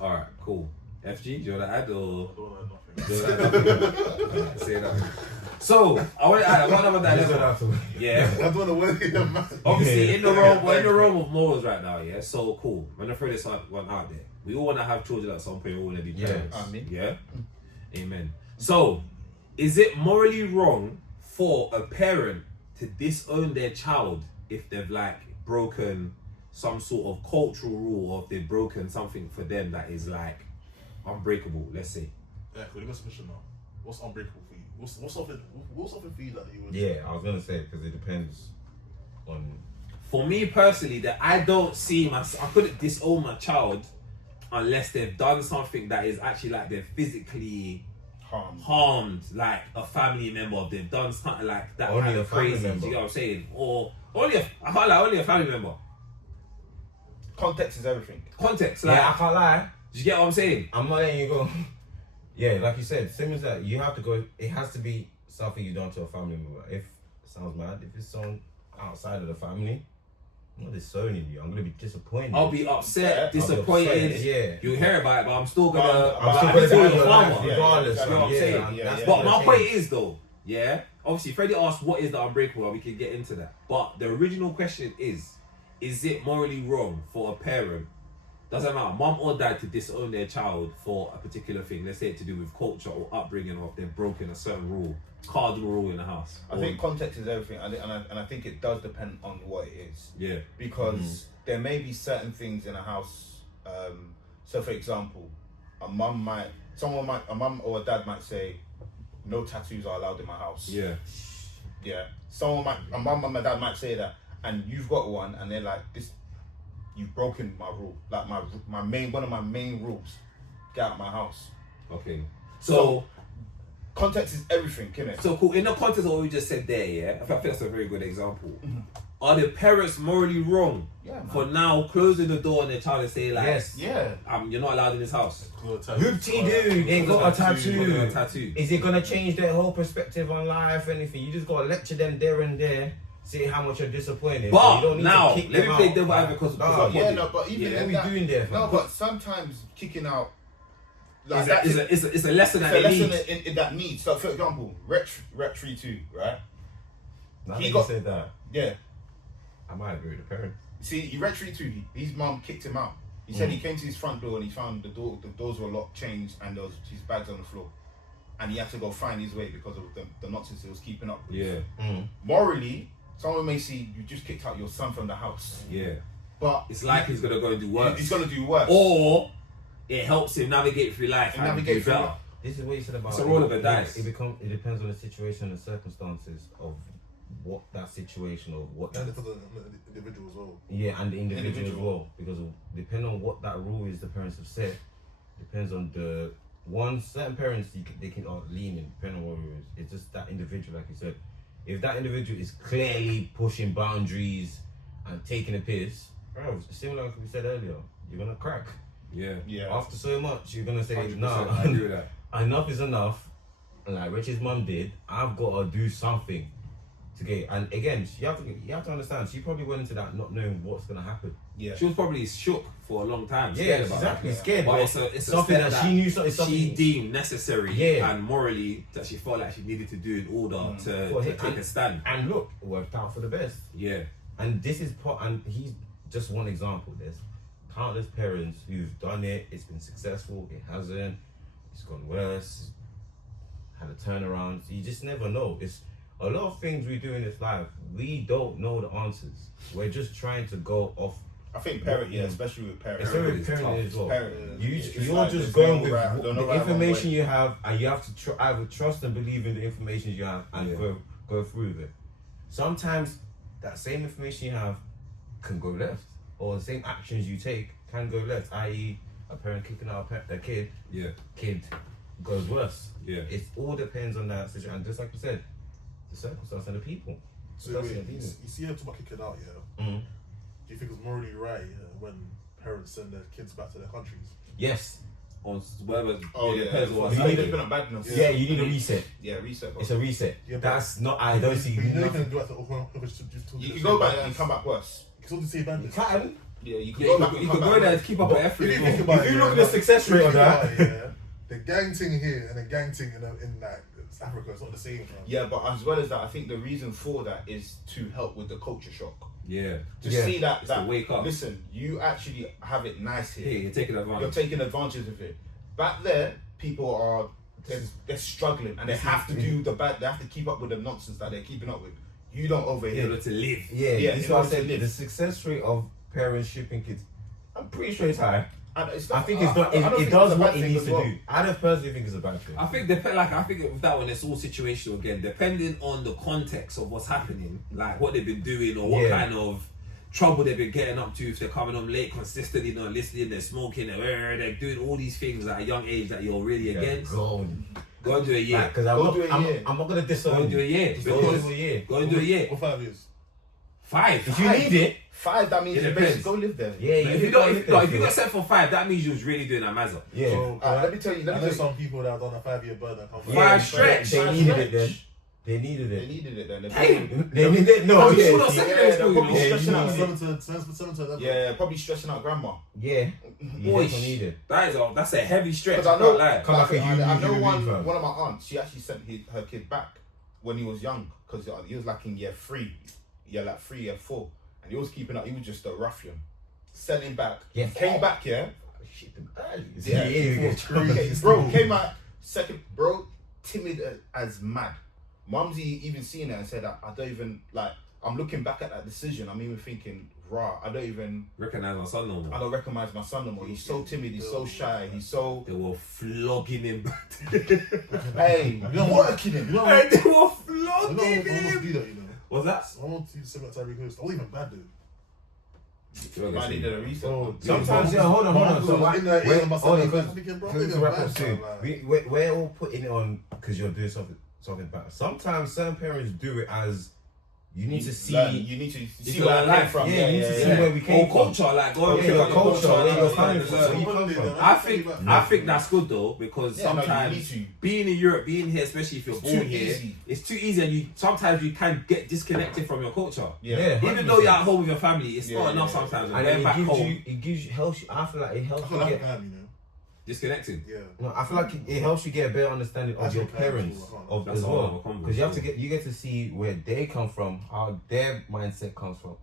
Alright, cool. FG, do you want to add or? I don't know nothing. Do you want to add nothing? Say that. So, I want to add another dilemma. Yeah. I don't know where you're man. Obviously, in the realm of morals right now, yeah. So cool. I'm gonna throw this one out there. We all want to have children at some point. We all want to be parents. Amen. Yeah. Amen. So, is it morally wrong for a parent to disown their child if they've like broken some sort of cultural rule, or if they've broken something for them that is like unbreakable? Let's say. Yeah, cool. Give me a submission now. What's unbreakable for you? What's something for you that you would? Yeah, I was gonna say because it depends on. For me personally, that I don't see I couldn't disown my child unless they've done something that is actually like they're physically harmed, like a family member. They've done something like that Only kind a of family crazy. member. Do you know what I'm saying? Or only a family member. Context is everything. Context, like, Yeah, I can't lie. do you get what I'm saying? I'm not letting you go. Yeah, like you said, same as that. You have to go. It has to be something you done to a family member. If it sounds mad, if it's someone outside of the family, I'm not disowning you. I'm gonna be disappointed. I'll be upset, I'll be disappointed. upset, yeah. You'll hear about it, but I'm still gonna. I'm still gonna do do your life farmer. regardless. You know what I'm Yeah, saying? that's But gonna my change. point is though, yeah. Obviously, Freddie asked what is the unbreakable, and we can get into that. But the original question is it morally wrong for a parent? Doesn't matter, mum or dad, to disown their child for a particular thing. Let's say it to do with culture or upbringing, or if they've broken a certain rule, cardinal rule in the house. I think context is everything, and I think it does depend on what it is. Yeah. Because there may be certain things in a house. So, for example, a mum or a dad might say, "No tattoos are allowed in my house." Yeah. Yeah. A mum and my dad might say that, and you've got one, and they're like, "This, you've broken my rule. Like one of my main rules. Get out of my house." Okay. So context is everything, innit? So cool. In the context of what we just said there, yeah, I think that's a very good example. Are the parents morally wrong for now closing the door on their child and saying like, Yes. Yeah. You're not allowed in this house? Whoop-de-doo, they got a tattoo. Tattoo. Is it gonna change their whole perspective on life? Anything? You just gotta lecture them there and there. See how much you're disappointed. But you don't need now, to kick let me them play out. devil advocate. But even what in we that, doing there? no, fam? but sometimes kicking out, like It's a lesson that it's a they lesson need. in that needs. So, for example, Ret 3-2, right? Now he that got- you said that. Yeah. I might agree with the parents. See, he Ret 3-2. His mum kicked him out. He said he came to his front door and he found the doors were locked, changed, and there was his bags on the floor, and he had to go find his way because of the nonsense he was keeping up with. Yeah. Morally, someone may see you just kicked out your son from the house, Yeah. but It's like he's gonna go and do worse. he's gonna do worse. Or it helps him navigate through life and Navigate do through better. life. This is what you said about It's a roll of the dice. It depends on the situation and circumstances of what that situation or what And that, for the individual as well. yeah, and the individual as Individual. well, because depending on what that rule is the parents have set, depends on the one certain parents they can are lenient depending on what it is. It's just that individual, like you said. If that individual is clearly pushing boundaries and taking a piss, bro, similar like we said earlier, you're gonna crack. Yeah. Yeah. After so much, you're gonna say, 100%, nah, I agree with that. enough is enough. And like Rich's mum did, I've got to do something to get. And again, you have to understand. She probably went into that not knowing what's gonna happen. Yeah. She was probably shook for a long time. Yeah, Scared about exactly. that. Scared, But but it's a something step that she knew. Something she deemed necessary Yeah. and morally that she felt like she needed to do in order to For take him. a stand. And look, it worked out for the best. Yeah. And this is and he's just one example. There's countless parents who've done it. It's been successful. It hasn't. It's gone worse. Had a turnaround. So you just never know. It's a lot of things we do in this life. We don't know the answers. We're just trying to go off. I think especially with parents. It's very is parenting tough. as well. Parent. You're It's just like just there's going no with right- the no right, information wrong way. you have, and you have to either trust and believe in the information you have and Yeah. go through with it. Sometimes that same information you have can go left, or the same actions you take can go left. I.e., a parent kicking out their kid goes worse. Yeah. It all depends on that situation, and just like you said, the circumstance and the people. So That's wait, it, you isn't see her talk about kicking out, yeah? Mhm. Do you think it's morally right when parents send their kids back to their countries? Yes. On whatever. Oh it yeah. depends on what's You need happening. It's been a bad enough. Yeah, you need a reset. Yeah, reset. It's a reset. Yeah, but- That's not. I don't see. But you know you nothing. can do that to You can go back and come back worse. You can still say bad. You can. Yeah, you can Yeah, go you back could, and you come could back go there worse. to keep up with If effort. you as think well. about If it, you look at yeah, the success rate of that. yeah, the gang thing here and the gang thing in like Africa, it's not the same. Man. Yeah, but as well as that, I think the reason for that is to help with the culture shock. Yeah. To Yeah. see that, It's to wake up. Listen, you actually have it nice here. Hey, you're taking You're advantage. taking advantage of it. Back there, people are they're struggling and they have to do the bad. They have to keep up with the nonsense that they're keeping up with. You don't over In here. order to live. Yeah, Yeah, this is in what I order to said. live. The success rate of parents shipping kids, I'm pretty sure it's high. And it's I not, think it's not. I don't It think does it's a what bad it thing needs as to well. do. I don't personally think it's a bad thing. I think with that one, it's all situational again, depending on the context of what's happening, like what they've been doing or what Yeah. kind of trouble they've been getting up to. If they're coming home late, consistently not listening, they're smoking, they're doing all these things at a young age that you're really against. Go Go and do a year. because Go do a year. I'm not gonna disown Go and you. do a year. Just go Because do a year. go and do a year. For 5 years. 5. If you need it, 5, that means It you depends. basically go live there. yeah. But if you don't, if you get sent for 5, that means you was really doing a mazza. yeah. So, Let me tell you. I know some people that have done a 5-year burn and come back. Five stretch. They needed it then. They needed They it. needed it then. They needed it. No, you should yeah, have see, said yeah, it. they're probably Yeah, stressing you out. know. 7 to 11. Yeah, probably stressing out grandma. yeah. You Boy, definitely need it. that's a heavy stretch. Because I know, like, Come back like, and I you know leave, one fam. of my aunts. She actually sent her kid back when he was young because he was like in year 3, year 4, and he was keeping up. He was just a ruffian. Sent him back. Yeah. Came back. Yeah. Shit them early. Yeah, it's crazy. Bro, came out second. Bro, timid as mad. Mumsy even seen it and said, I don't even like. I'm looking back at that decision. I'm even thinking, rah. I don't recognize my son no more. I don't recognize my son no more. He's so timid. He's so shy. He's so. They were flogging him back. Hey, working him. You know Hey, what? they were I don't flogging almost him. do that, you know. What's that? I want to similar to Tyreek Hill. I wasn't even bad, dude. Might need a reset. Oh, Sometimes, yeah, hold on. So why, in there, wait, eating my hold on, son, I'm thinking, bro, I'm to even wrap bad, up soon. like- We're all putting it on because you're doing something bad. Sometimes certain parents do it as you need to see. You need to see feel where I came alive. from. Yeah, you need to see where we came Or from. culture, like go and Yeah, pick your up your culture, where you're and coming understand from. the Where you come Holiday, from. then, I think that's good though because Yeah, no, you sometimes need to. being in Europe, being here, especially if you're It's born too here, easy. it's too easy, and sometimes you can get disconnected from your culture. Yeah. Even though you're at home with your family, it's Yeah, not enough yeah, sometimes. And When it back gives home, you, helps you. I feel like it I helps feel you like get. I am, you know. disconnected. Yeah. No, I feel like it helps you get a better understanding of That's your your parents, parents all That's as a whole well, other convo, because yeah. you get to see where they come from, how their mindset comes from.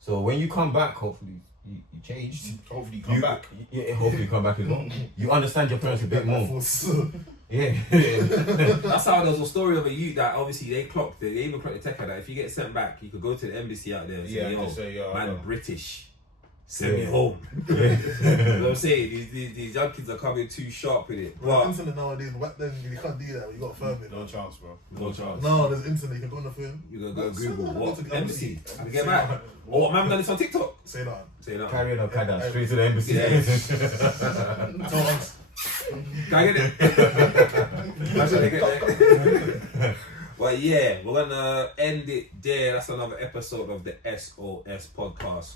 So when you come back, hopefully you changed. Hopefully, come back. Yeah, hopefully you come back as well. You understand your parents a bit more. Yeah. That's how there was a story of a youth that obviously they even clocked the tech that if you get sent back, you could go to the embassy out there and say, Yeah, just say, yo, man, I know. British. Send me Yeah. home. You know what I'm saying? These young kids are coming too sharp with it. Well, But internet nowadays, back then you can't do that. You got firming. No chance, bro. no chance. No, there's internet. You can go on the phone. You gotta go That's- Google go what to the embassy. I can get Say back. that. Or man done this on TikTok. Say that. Say that. Carry on, Kada, straight to the embassy. Yeah. Tell us. Can I get it? Can I get it? But yeah, we're gonna end it there. That's another episode of the SOS podcast.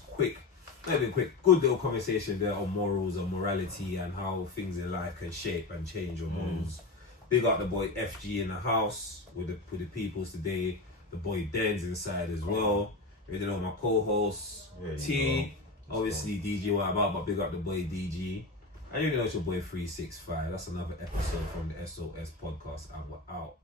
Not even quick, good little conversation there on morals and morality and how things in life can shape and change your morals. Big up the boy FG in the house with the peoples today. The boy Den's inside as well. You know my co-host Yeah, T, obviously DG what about, but big up the boy DG. And you know it's your boy 365. That's another episode from the SOS podcast. And we're out.